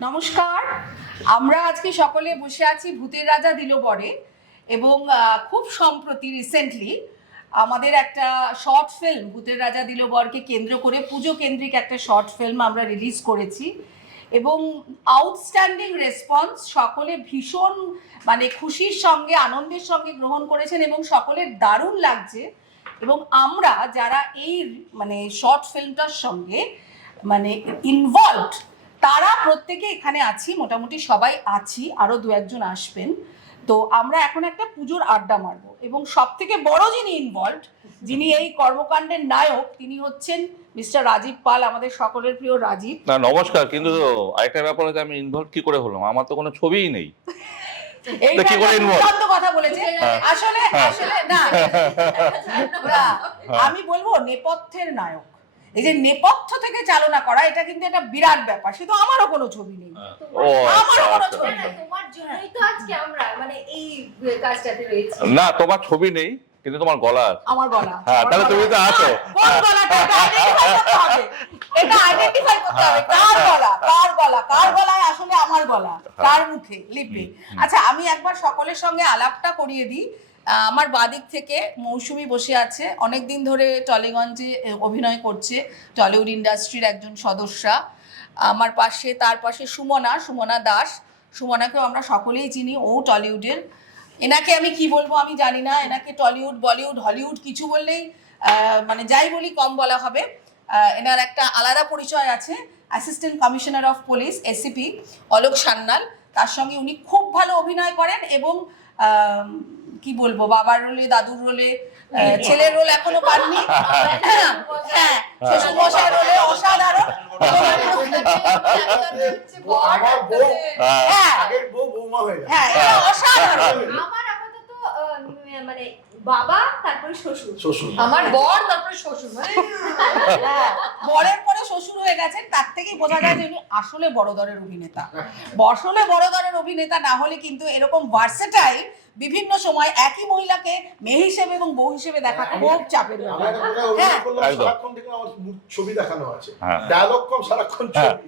নমস্কার, আমরা আজকে সকলে বসে আছি ভূতের রাজা দিল বরে এবং খুব সম্প্রতি রিসেন্টলি আমাদের একটা শর্ট ফিল্ম ভূতের রাজা দিল বরকে কেন্দ্র করে পুজো কেন্দ্রিক একটা শর্ট ফিল্ম আমরা রিলিজ করেছি এবং আউটস্ট্যান্ডিং রেসপন্স, সকলে ভীষণ খুশির সঙ্গে আনন্দের সঙ্গে গ্রহণ করেছেন এবং সকলের দারুণ লাগছে। এবং আমরা যারা এই শর্ট ফিল্মটার সঙ্গে ইনভলভড তারা প্রত্যেকে এখানে আছি, মোটামুটি সবাই আছি, আরও দু একজন আসবেন। তো আমরা এখন একটা পুজোর আড্ডা মারবো এবং সব থেকে বড় যিনি ইনভলভড, যিনি এই কর্মকাণ্ডের নায়ক, তিনি হচ্ছেন মিস্টার রাজীব পাল, আমাদের সকলের প্রিয় রাজীব। না নমস্কার, কিন্তু আরেকটা ব্যাপার হচ্ছে আমি ইনভলভ কি করে হলাম? আমার তো কোনো ছবিই নেই। কথা বলেছে আসলে আসলে না, আমি বলবো নেপথ্যের নায়ক। এই যে নেপথ্য থেকে চালনা করা, এটা কিন্তু একটা বিরাট ব্যাপার। শুধু আমারও কোনো ছবি নেই, আমারও কোনো ছবি নেই। তোমার জন্যই তো আজকে আমরা এই কাজটাতে রয়েছি। না, তোমার ছবি নেই কিন্তু তোমার গলা আছে। আমার গলা, হ্যাঁ, তাহলে তুমি তো আছো। কোন গলাটা আইডেন্টিফাই করতে হবে, এটা আইডেন্টিফাই করতে হবে কার গলা, কার গলা, কার গলায় আসলে আমার গলা, কার মুখে লিপে। আচ্ছা, আমি একবার সকলের সঙ্গে আলাপটা করিয়ে দিই। আমার বাদিক থেকে মৌসুমী বসে আছে, অনেকদিন ধরে টলিগঞ্জে অভিনয় করছে, টলিউড ইন্ডাস্ট্রির একজন সদস্যা। আমার পাশে, তার পাশে সুমনা দাস। সুমনাকেও আমরা সকলেই চিনি, ও টলিউডের। এনাকে আমি কি বলবো আমি জানি না, এনাকে টলিউড বলিউড হলিউড কিছু বললেই যাই বলি কম বলা হবে। এনার একটা আলাদা পরিচয় আছে, assistant commissioner of police ACP Alok Sanyal. তার সঙ্গে উনি খুব ভালো অভিনয় করেন এবং কি বলবো, বাবার রোলে, দাদুর রোলে, ছেলের রোল এখনো পাননি, হ্যাঁ শ্বশুরমশাইয়ের রোলে অসাধারণ। হ্যাঁ, অসাধারণ। আমার আপাতত বাবা, তারপরে শ্বশুর, আমার বর, তারপরে শ্বশুর, বরের পরে শ্বশুর হয়ে গেছেন। তার থেকেই বোঝা যায় যে উনি আসলে বড় দরের অভিনেতা। আসলে বড় দরের অভিনেতা না হলে কিন্তু এরকম ভার্সেটাইল বিভিন্ন সময় একই মহিলাকে মেয়ে হিসেবে এবং বউ হিসেবে দেখা খুব চাপের ব্যাপার। হ্যাঁ, ছবি দেখানো আছে, ডায়লগ কম, সারাক্ষণ ছবি।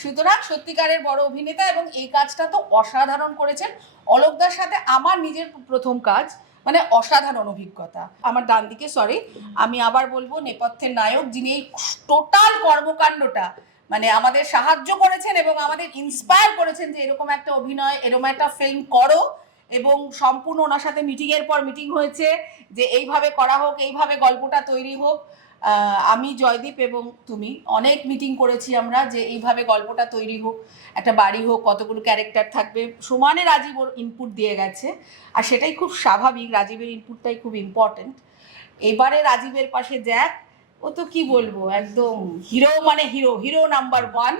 সুতরাং সত্যিকারের বড় অভিনেতা এবং এই কাজটা তো অসাধারণ করেছেন। অলোকদার সাথে আমার নিজের প্রথম কাজ, অসাধারণ অভিজ্ঞতা। আমার ডান দিকে, সরি, আমি আবার বলবো নেপথ্যের নায়ক, যিনি এই টোটাল কর্মকাণ্ডটা আমাদের সাহায্য করেছেন এবং আমাদের ইন্সপায়ার করেছেন যে এরকম একটা অভিনয়, এরকম একটা ফিল্ম করো। এবং সম্পূর্ণ ওনার সাথে মিটিংয়ের পর মিটিং হয়েছে যে এইভাবে করা হোক, এইভাবে গল্পটা তৈরি হোক। আমি, জয়দীপ এবং তুমি অনেক মিটিং করেছি আমরা যে এইভাবে গল্পটা তৈরি হোক, একটা বাড়ি হোক, কতগুলো ক্যারেক্টার থাকবে। সমানে রাজীব ওর ইনপুট দিয়ে গেছে, আর সেটাই খুব স্বাভাবিক, রাজীবের ইনপুটটাই খুব ইম্পর্টেন্ট। এবারে রাজীবের পাশে জ্যাক, ও তো কি বলবো, একদম হিরো, হিরো নাম্বার 1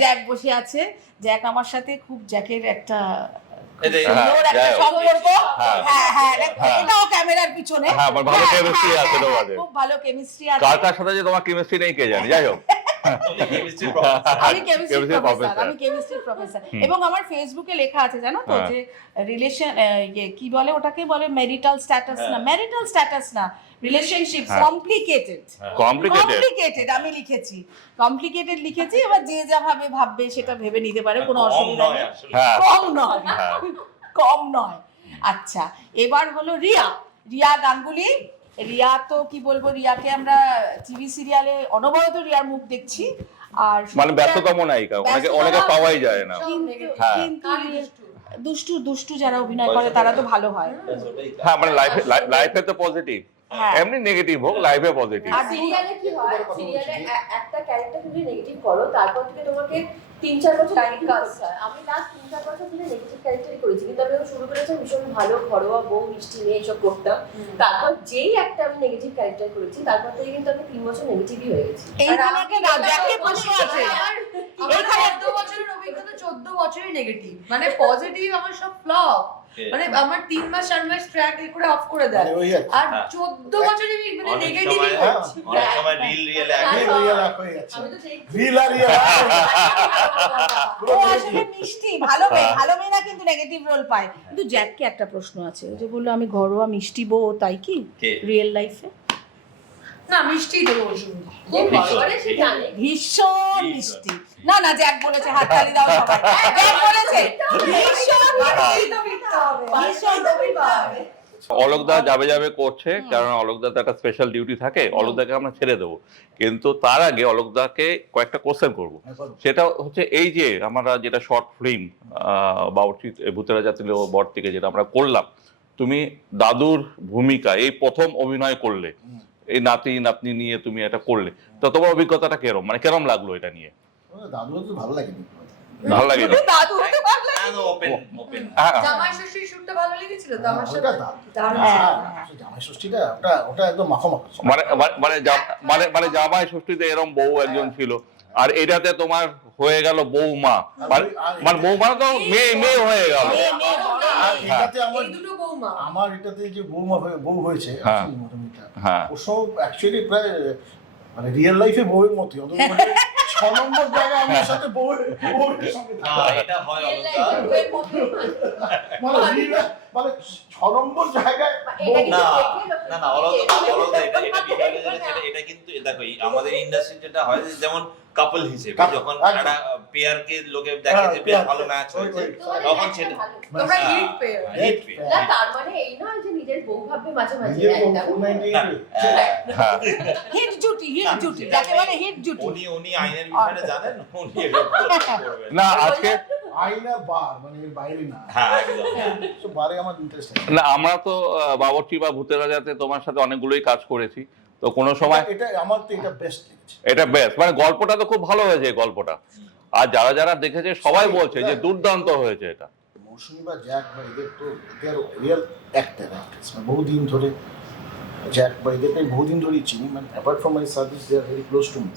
জ্যাক বসে আছে। জ্যাক আমার সাথে খুব, জ্যাকের একটা সম্পর্ক, এটাও ক্যামেরার পিছনে খুব ভালো কেমিস্ট্রি আছে। কার সাথে যে তোমার কেমিস্ট্রি নেই কে জানে, যাই হোক। আমি কেমিস্ট্রি প্রফেসর এবং আমার ফেসবুকে লেখা আছে জানো তো, যে রিলেশন কি বলে ওটাকে, বলে ম্যারিটাল স্ট্যাটাস না, রিলেশনশিপ কমপ্লিকেটেড। আমি লিখেছি কমপ্লিকেটেড লিখেছি। এবার যে যা ভাববে সেটা ভেবে নিতে পারে, কোনো অসুবিধা নেই। কম নয়। আচ্ছা, এবার হলো রিয়া গাঙ্গুলি। রিয়া তো কি বলবো, রিয়াকে আমরা টিভি সিরিয়ালে অনবরত রিয়ার মুখ দেখছি, আর ব্যস্ততম নায়িকা, অনেকে পাওয়াই যায় না। কিন্তু দুষ্টু যারা অভিনয় করে তারা তো ভালো হয়। হ্যাঁ, লাইফে তো পজিটিভ, এমনি নেগেটিভ হোক, লাইফে পজিটিভ। আর সিরিয়ালে কি হয়, সিরিয়ালে একটা ক্যারেক্টার তুমি নেগেটিভ করো, তারপর থেকে তোমাকে 3-4 বছর লাইফ কাজ হয়। আমি লাস্ট 3-4 বছর ধরে নেগেটিভ ক্যারেক্টারই করেছি, কিন্তু আমি শুরু করেছি ভীষণ ভালো ঘরোয়া বউ, মিষ্টি মেয়ে, এসব করতাম। তারপর যেই একটা আমি নেগেটিভ ক্যারেক্টার করেছি, তারপর থেকে কিন্তু আমি 3 বছর নেগেটিভই হয়ে গেছি। এইখানে একটা জ্যাকের প্রশ্ন আছে, এখানে 14 বছরের অভিজ্ঞতা, 14 বছরই নেগেটিভ, পজিটিভ আমার সব ফ্লপ। আমার 3 মাস 4 মাস ট্র্যাক করে অফ করে দেয়, আর 14 বছরই নেগেটিভই করছি। অনেক সময় রিয়েল হয়ে যাচ্ছে, রিল আর রিয়েল। ও আসলে মিষ্টি, ভালো মেয়েরা কিন্তু নেগেটিভ রোল পায়। কিন্তু জ্যাককে একটা প্রশ্ন আছে, যে বললো আমি ঘরোয়া মিষ্টি বউ, তাই কি রিয়েল লাইফে? না মিষ্টি দেবো মৌসুমি, যে ভয় করে সে জানে। ভীষণ মিষ্টি। না না, জ্যাক বলেছে হাততালি দাও সবাই, জ্যাক বলেছে ভীষণ মিষ্টি। অলোকদা যাবে যাবে করছে, কারণ অলোকদা তো একটা স্পেশাল ডিউটি থাকে, অলোকদাকে আমরা ছেড়ে দেবো। কিন্তু তার আগে অলোকদাকে কয়েকটা কোশ্চেন করবো। সেটা হচ্ছে এই যে আমরা যেটা শর্ট ফিল্ম বাউচি ভূতেরা জাতিল বর থেকে যেটা আমরা করলাম, তুমি দাদুর ভূমিকা এই প্রথম অভিনয় করলে, এই নাতি নাতনি নিয়ে তুমি এটা করলে, তো তোমার অভিজ্ঞতাটা কেরম, মানে কেরম লাগলো এটা নিয়ে? দাদু তো ভালো লাগেনি, ভালো লাগে না? দাদু হতে পারলে হ্যাঁ, জামাই ষষ্ঠীর শুটটা ভালো লেগেছিল তো আমার সাথে? ওটা দারুণ হ্যাঁ, ছিল। জামাই ষষ্ঠীটা ওটা একদম মাখামাখি। মানে জামাই ষষ্ঠীতে এরম বউ একজন ছিল, আর এটাতে তোমার হয়ে গেল বৌমা, মানে বৌমা তো মেয়ে হয়ে গেল। আর এটাতে এই দুটো বৌমা। আমার এটাতে যে বউ হয়েছে হ্যাঁ। হ্যাঁ। ও সব অ্যাকচুয়ালি প্রায় মানে রিয়েল লাইফে বউয়ের মতোই, অন্তত মানে 6 নম্বর জায়গায় আমার সাথে বউয়ের সঙ্গে থাকে। এটা হয় Real life অবস্থা। এ বউয়ের মতো। মানে মানে 6 নম্বর জায়গায় এটা বউ। কিন্তু না দেখে লোকে না না অলদা এটা বিষয়টা এটা কিন্তু দেখো আমাদের ইন্ডাস্ট্রি যেটা হয় যে যেমন কাপল হিসেবে Couple, যখন একদম। একটা পেয়ারকে লোকে দেখে যে বেশ ভালো ম্যাচ হয়েছে, তোমাদের তখন একটা সেটা ভালো। তোমরা হিট পেয়ে hit পেয়ে। না তার মানে এই নয় যে নিজের বউ ভাববে মাঝে মাঝে নিজের বউ, একদম। 498 হ্যাঁ, হিট জুটি যাকে বলে হিট জুটি। উনি আইনের বিষয়ে জানেন, উনি এরকম করবেন। না আজকে আইনা বার মানে এর বাইরে না। হ্যাঁ একদম। তো বারে আমার ইন্টারেস্ট আছে। না আমরা তো বাবরচি বা ভূতের রাজাতে তোমার সাথে অনেকগুলোই কাজ করেছি, তো কোনো সময় এটা আমার তো এটা বেস্ট লেগেছে। এটা বেস্ট, মানে গল্পটা তো খুব ভালো হয়েছে এই গল্পটা, আর যারা যারা দেখেছে সবাই বলছে যে দুর্দান্ত হয়েছে এটা। মৌসুমী বা জ্যাক বা এদের তো রিয়েল অ্যাক্টর মানে বহুদিন ধরে জ্যাক বা এদেরকে আমি বহুদিন ধরেই চিনি, মানে apart from my service they are very close to me.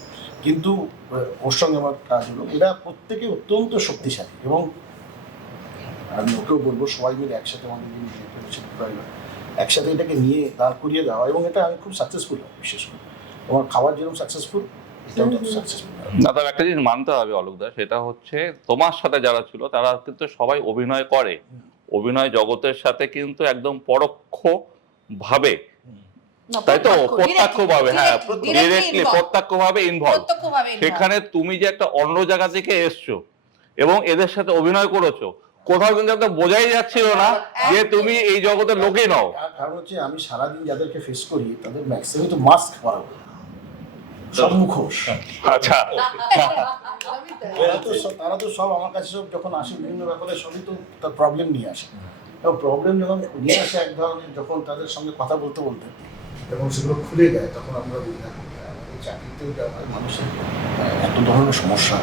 কিন্তু ওর সঙ্গে আমার কাজ হলো, এরা প্রত্যেকে অত্যন্ত শক্তিশালী এবং আমি ওকেও বলবো সবাই মিলে একসাথে আমাদের যিনি ডিরেক্টর হচ্ছেন একসাথে এটাকে নিয়ে দাঁড় করিয়ে দেওয়া, এবং এটা আমি খুব সাকসেসফুল হয় বিশেষ করে আমার খাবার যেরকম সাকসেসফুল, এটাও তত সাকসেসফুল। না তবে একটা জিনিস মানতে হবে অলোকদা, সেটা হচ্ছে তোমার সাথে যারা ছিল তারা কিন্তু সবাই অভিনয় করে, অভিনয় জগতের সাথে কিন্তু একদম পরোক্ষ ভাবে, তাই তো প্রত্যক্ষ ভাবে, হ্যাঁ ডিরেক্টলি প্রত্যক্ষ ভাবে ইনভলভ। সেখানে তুমি যে একটা অন্য জায়গা থেকে এসছো এবং এদের সাথে অভিনয় করেছো, কোথাও কিন্তু একটা বোঝাই যাচ্ছিল না যে তুমি এই জগতের লোকই নও। কারণ হচ্ছে আমি সারাদিন যাদেরকে ফেস করি তাদের ম্যাক্সিমাম তো মাস্ক পরা, সব মুখোশ। আচ্ছা, তারা তো সব আমার কাছে সব যখন আসে বিভিন্ন ব্যাপারে সবই তো তার প্রবলেম নিয়ে আসে, এবং প্রবলেম যখন নিয়ে আসে এক ধরনের, যখন তাদের সঙ্গে কথা বলতে বলতে যখন সেগুলো খুলে যায়, তখন আমরা বুঝি না এই চাকরিতেও যা হয় মানুষের এত ধরনের সমস্যা,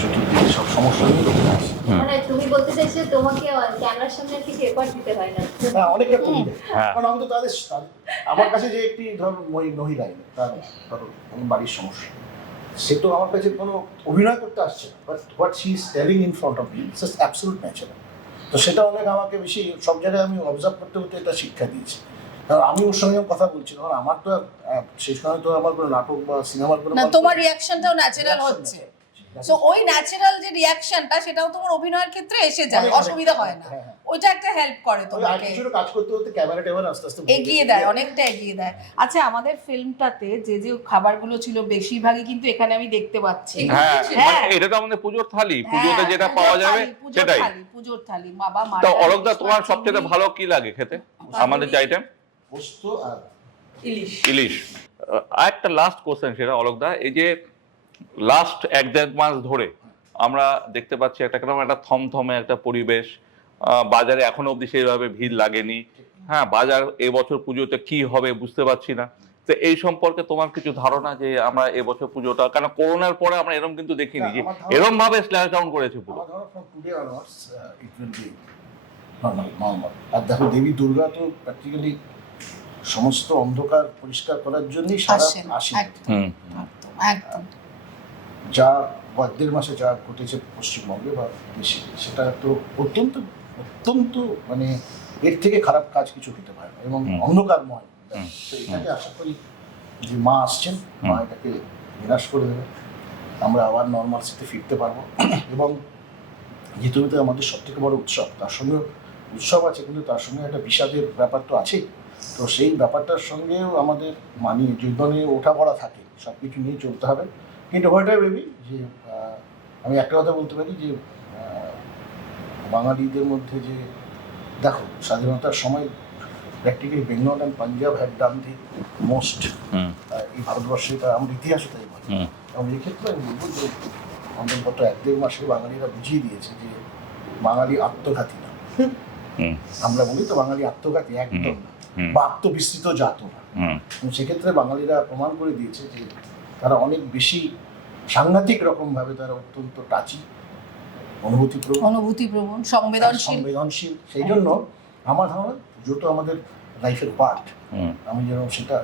চতুর্দিকে সব সমস্যা নিয়ে লোক আসে। মানে তুমি বলতে চাইছো তোমাকে ক্যামেরার সামনে আর কিছু এফর্ট দিতে হয় না? হ্যাঁ অনেকটা কমে যায়, হ্যাঁ। কারণ আমি তো আমার কাছে যে একটি ধর মহিলা এলো, তার ধরো কোনো বাড়ির সমস্যা, সে তো আমার কাছে কোনো অভিনয় করতে আসছে না, but what she is telling in front of me it's absolute natural. তো সেটা অনেক আমাকে বেশি সব জায়গায় আমি অবজার্ভ করতে করতে এটা শিক্ষা দিয়েছি। কারণ আমি ওর সঙ্গে কথা বলছি, কারণ আমার তো সেই সময় তো আমার কোনো নাটক বা সিনেমার কোনো না, তোমার রিঅ্যাকশনটাও ন্যাচারাল হচ্ছে, সো ওই ন্যাচারাল যে রিঅ্যাকশনটা সেটাও তোমার অভিনয়ের ক্ষেত্রে এসে যায়, অসুবিধা হয় না, ওইটা একটা হেল্প করে তোমাকে, কাজ করতে করতে ক্যামেরা ট্যামেরা আস্তে আস্তে এগিয়ে দেয়, অনেকটা এগিয়ে দেয়। আচ্ছা, আমাদের ফিল্মটাতে যে যে খাবারগুলো ছিল বেশিরভাগই কিন্তু এখানে আমি দেখতে পাচ্ছি। হ্যাঁ হ্যাঁ। মানে এটা তো আমাদের পুজোর থালি, পুজোতে যেটা পাওয়া যাবে সেটাই। পুজোর থালি বাবা মা। তো অলোকদা তোমার সবচেয়ে ভালো কি লাগে খেতে আমাদের যে আইটেম? পোস্ত আর ইলিশ। আর একটা লাস্ট কোশ্চেন, সেটা অলোকদা, এই যে লাস্ট 1-1.5 মাস ধরে আমরা দেখতে পাচ্ছি একটা কেমন একটা থমথমে একটা পরিবেশ, বাজারে এখনো অবধি সেইভাবে ভিড় লাগেনি। হ্যাঁ, বাজার এবছর পুজোতে কি হবে বুঝতে পারছি না। তো এই সম্পর্কে তোমার কিছু ধারণা যে আমরা এবছর পুজোটা, কারণ করোনার পরে আমরা এরকম কিন্তু দেখিনি যে এরকম ভাবে স্ল্যাশ ডাউন করেছে পুরো। নর্মাল। আর দেখো দেবী দুর্গা তো প্র্যাকটিক্যালি সমস্ত অন্ধকার পরিষ্কার করার জন্যই সারা আসে। একদম যা 1.5 মাসে যা ঘটেছে পশ্চিমবঙ্গে বা দেশে, সেটা তো অত্যন্ত অত্যন্ত মানে এর থেকে খারাপ কাজ কিছু হতে পারে না, এবং অন্ধকারময়। তো এটাকে আশা করি যে মা আসছেন, মা এটাকে বিনাশ করে দেবে, আমরা আবার নর্মালসিতে ফিরতে পারবো। এবং যেহেতু আমাদের সব থেকে বড় উৎসব, তার সঙ্গে উৎসব আছে কিন্তু তার সঙ্গে একটা বিষাদের ব্যাপার তো আছেই। তো সেই ব্যাপারটার সঙ্গেও আমাদের মানিয়ে জীবনে ওঠা পড়া থাকে, সব কিছু নিয়ে চলতে হবে। কিন্তু হোয়াট বেবি যে আমি একটা কথা বলতে পারি যে বাঙালিদের মধ্যে যে দেখো স্বাধীনতার সময় practically Bengal and Punjab had done the most এই ভারতবর্ষে, এটা আমার ইতিহাসে তাই বলে। এবং এক্ষেত্রে আমি বলবো যে আমাদের গত 1-1.5 মাসে বাঙালিরা বুঝিয়ে দিয়েছে যে বাঙালি আত্মঘাতী না। আমরা বলি তো বাঙালি আত্মঘাতী, একদম না, বা আত্মবিস্তৃত জাত না। এবং সেক্ষেত্রে বাঙালিরা প্রমাণ করে দিয়েছে যে তারা অনেক বেশি সাংঘাতিক রকমভাবে তারা অত্যন্ত টাচি, অনুভূতিপ্রবণ, সংবেদনশীল। সেই জন্য আমার ধারণা পুজো তো আমাদের লাইফের পার্ট। আমি যেন সেটা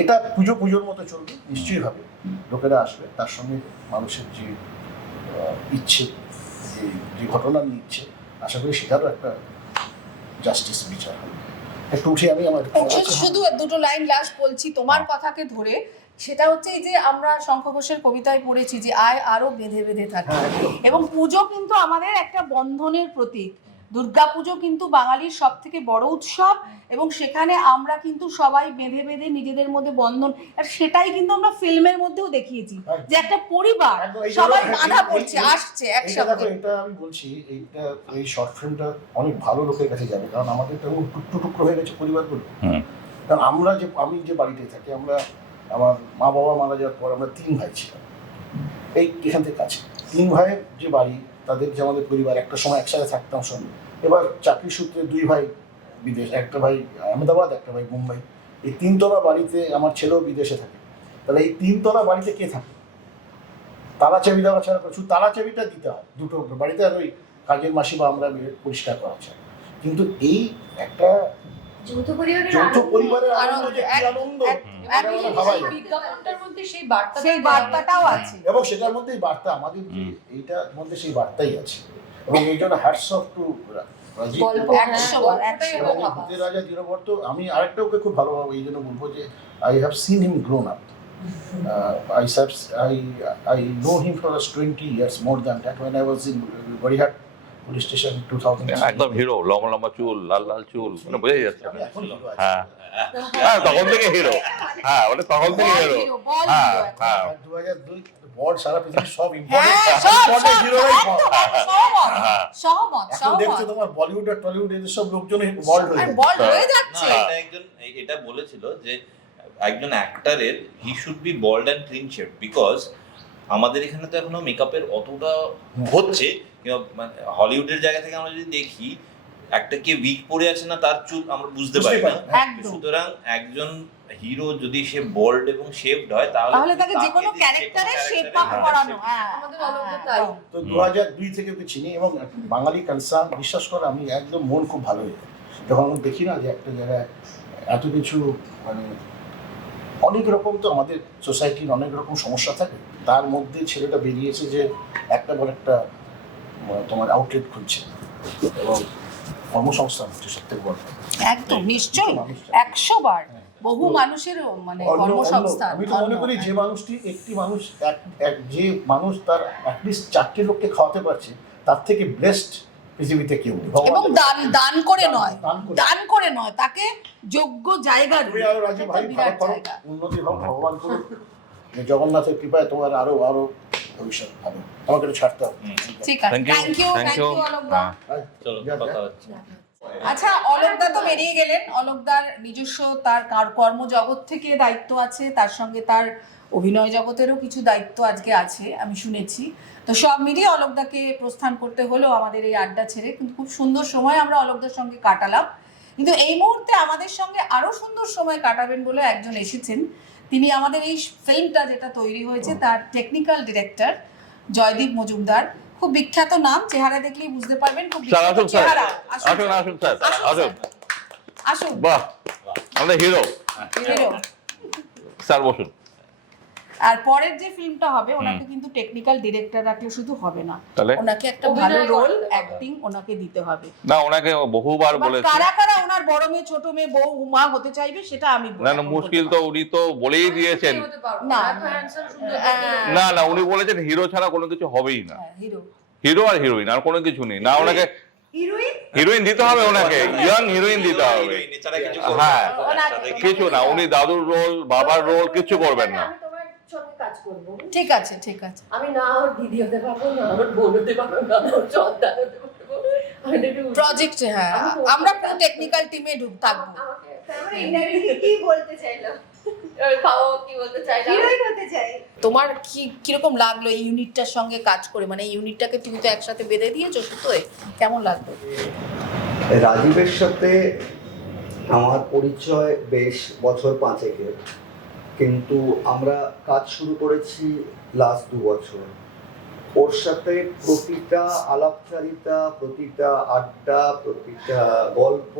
এটা পুজোর মতো চলবে, নিশ্চয়ই হবে, লোকেরা আসবে, তার সঙ্গে মানুষের যে ইচ্ছে, যে ঘটনা নিয়ে ইচ্ছে, আশা করি সেটারও একটা জাস্টিস বিচার হবে। একটু উঠে আমি আমার শুধু দুটো লাইন লাস্ট বলছি তোমার কথাকে ধরে, সেটা হচ্ছে এই যে আমরা শঙ্খ ঘোষের কবিতায় পড়েছি যে আয় আরো বেঁধে বেঁধে থাকে, এবং পুজো কিন্তু আমাদের একটা বন্ধনের প্রতীক। দুর্গাপুজো কিন্তু বাঙালির সব থেকে বড় উৎসব, এবং সেখানে আমরা কিন্তু সবাই বেঁধে বেঁধে নিজেদের মধ্যে বন্ধন, আর সেটাই কিন্তু আমরা ফিল্মের মধ্যেও দেখিয়েছি যে একটা পরিবার সবাই বাঁধা পড়ছে, আসছে একসাথে। এটা আমি বলছি, এই শর্ট ফিল্মটা অনেক ভালো লোকের কাছে যাবে, কারণ আমাদের তো টুকরো হয়ে গেছে পরিবারগুলো। কারণ আমি যে বাড়িতে থাকি, আমার মা বাবা মারা যাওয়ার পর আমরা 3 ভাই ছিলাম এখান থেকে কাছে। 3 ভাইয়ের যে বাড়ি, তাদের যে আমাদের পরিবার, একটা সময় একসাথে থাকতাম সঙ্গে। এবার চাকরি সূত্রে 2 ভাই বিদেশ, একটা ভাই আহমেদাবাদ, একটা ভাই মুম্বাই। এই 3 তলা বাড়িতে আমার ছেলেও বিদেশে থাকে। তাহলে এই 3 তলা বাড়িতে কে থাকে? তালা চাবি দেওয়া ছাড়া, শুধু তালা চাবিটা দিতে হয় দুটো বাড়িতে, আর ওই কাজের মাসি বা আমরা পরিষ্কার করা ছাড়া। কিন্তু এই একটা যৌথ পরিবারের আনন্দ, যে কি আনন্দ, বিজ্ঞাপনটার মধ্যে সেই বার্তাটাও আছে, এবং সেটার মধ্যেই বার্তা, আমাদের যে এইটার মধ্যে সেই বার্তাই আছে। এবং এই জন্য হ্যাটস অফ টু রাজীব। ভূতের রাজা ধীরবর্ত, আমি আরেকটা ওকে খুব ভালোভাবে এই জন্য বলবো যে I have seen him grown up. I know him for 20 years, more than that, when I was in Barihat police station 2000। একদম হিরো, লম্বা লম্বা চুল, লাল লাল চুল, মানে বোঝাই যাচ্ছে। এখন hero আছে। হ্যাঁ হ্যাঁ, তখন থেকে হিরো। হ্যাঁ, ওটা তখন থেকে হিরো। হ্যাঁ হ্যাঁ, 2002 বড় সারা পৃথিবী সব ইম্পর্টেন্ট সহমত। এখন দেখছো তোমার বলিউড আর টলিউড এদের সব লোকজন ওয়ার্ল্ড হয়ে যাচ্ছে। এটা বলেছিল যে একজন অ্যাক্টরের he should be bald and clean shave, because আমাদের এখানে তো এখনো মেকআপের অতটা হচ্ছে, হলিউডের জায়গা থেকে আমরা যদি দেখি, একটা কে উইগ পরে আছে না, তার চুল আমরা বুঝতে পারি না। সুতরাং একজন হিরো যদি সে বোল্ড এবং শেভড হয়, তাহলে তাকে যে কোনো ক্যারেক্টারে শেপ আপ করানো। আমাদের অলৌকিক তাই। তো 2002 থেকে ওকে চিনি, এবং বাঙালি কনসার্ন, বিশ্বাস করে আমি একদম মন খুব ভালো হয়ে যায় যখন আমি দেখি না যে একটা জায়গায় এত কিছু, মানে অনেক রকম তো আমাদের সোসাইটির অনেক রকম সমস্যা থাকে, তার মধ্যে ছেলেটা বেরিয়েছে যে একটা বড় একটা তোমার আউটলেট খুলছে এবং কর্মসংস্থান হচ্ছে সবথেকে বড়। একদম নিশ্চয়ই 100 বার বহু মানুষের মানে কর্মসংস্থান। আমি তো মনে করি যে মানুষটি, একটি মানুষ, যে মানুষ তার অ্যাটলিস্ট 4টে লোককে খাওয়াতে পারছে, তার থেকে ব্লেসড পৃথিবীতে কেউ নেই। এবং দান করে নয়, তাকে যোগ্য জায়গা তুমি আরো রাজু ভাই ভালো করো, উন্নতি হোক, ভগবান করুক, জগন্নাথের কৃপায় তোমার আরো ভবিষ্যৎ হবে। আমাকে এটা ছাড়তে হবে। ঠিক আছে, থ্যাংক ইউ অলোকদা। চলো কথা হচ্ছে। আচ্ছা, অলোকদা তো বেরিয়ে গেলেন। অলোকদার নিজস্ব তার কর্মজগৎ থেকে দায়িত্ব আছে, তার সঙ্গে তার অভিনয় জগতেরও কিছু দায়িত্ব আজকে আছে আমি শুনেছি। তো সব মিলিয়ে অলোকদাকে প্রস্থান করতে হলো আমাদের এই আড্ডা ছেড়ে। কিন্তু খুব সুন্দর সময় আমরা অলোকদার সঙ্গে কাটালাম। কিন্তু এই মুহূর্তে আমাদের সঙ্গে আরো সুন্দর সময় কাটাবেন বলে একজন এসেছেন। তিনি আমাদের এই ফিল্মটা যেটা তৈরি হয়েছে তার টেকনিক্যাল ডিরেক্টর জয়দীপ মজুমদার। খুব বিখ্যাত নাম, চেহারা দেখলেই বুঝতে পারবেন। খুব বিখ্যাত চেহারা। আসুন। বাহ, আমাদের হিরো স্যার, বসুন। আর পরের যে ফিল্মটা হবে, ওনাকে কিন্তু টেকনিক্যাল ডিরেক্টর রাখলে শুধু হবে না, ওনাকে একটা ভালো রোল অ্যাক্টিং ওনাকে দিতে হবে। না, ওনাকে বহুবার বলেছি। কারা কারা ওনার বড় মেয়ে, ছোট মেয়ে, বউ, মা হতে চাইবে সেটা আমি না মুশকিল তো, উনি তো বলেই দিয়েছেন। না উনি বলেছেন হিরো ছাড়া কোনো কিছু হবেই না। হিরো আর হিরোইন আর কোনো কিছু নেই। না ওনাকে হিরোইন দিতে হবে ওনাকে, ইয়াং হিরোইন দিতে হবে। Heroine এছাড়া কিছু করবে হ্যাঁ, না। ওনাকে- কিছু না, উনি দাদুর রোল, বাবার রোল কিছু করবেন না। আমি তোমার সঙ্গে কাজ করবো। ঠিক আছে, ঠিক আছে। আমি না ওর দিদি হতে পারবো না, আমার বোন হতে পারবো না, ওর সন্তান হতে পারবো। আমি একটু প্রজেক্টে হ্যাঁ আমরা পুরো টেকনিক্যাল টিমে থাকবো। আমাকে আমরা ইন্টারভিউতে কি বলতে চাইলো? খাওয়া কি বলতে চাইলো? হিরোইন হতে চাই। তোমার কিরকম লাগলো এই ইউনিটটার সঙ্গে কাজ করে? মানে এই ইউনিটটাকে তুমি তো একসাথে বেঁধে দিয়েছো সুতোয়, কেমন লাগলো? রাজীবের সাথে আমার পরিচয় বেশ বছর 5-এর, কিন্তু আমরা কাজ শুরু করেছি লাস্ট 2 বছর। ওর সাথে প্রতিটা আলাপচারিতা, প্রতিটা আড্ডা, প্রতিটা গল্প,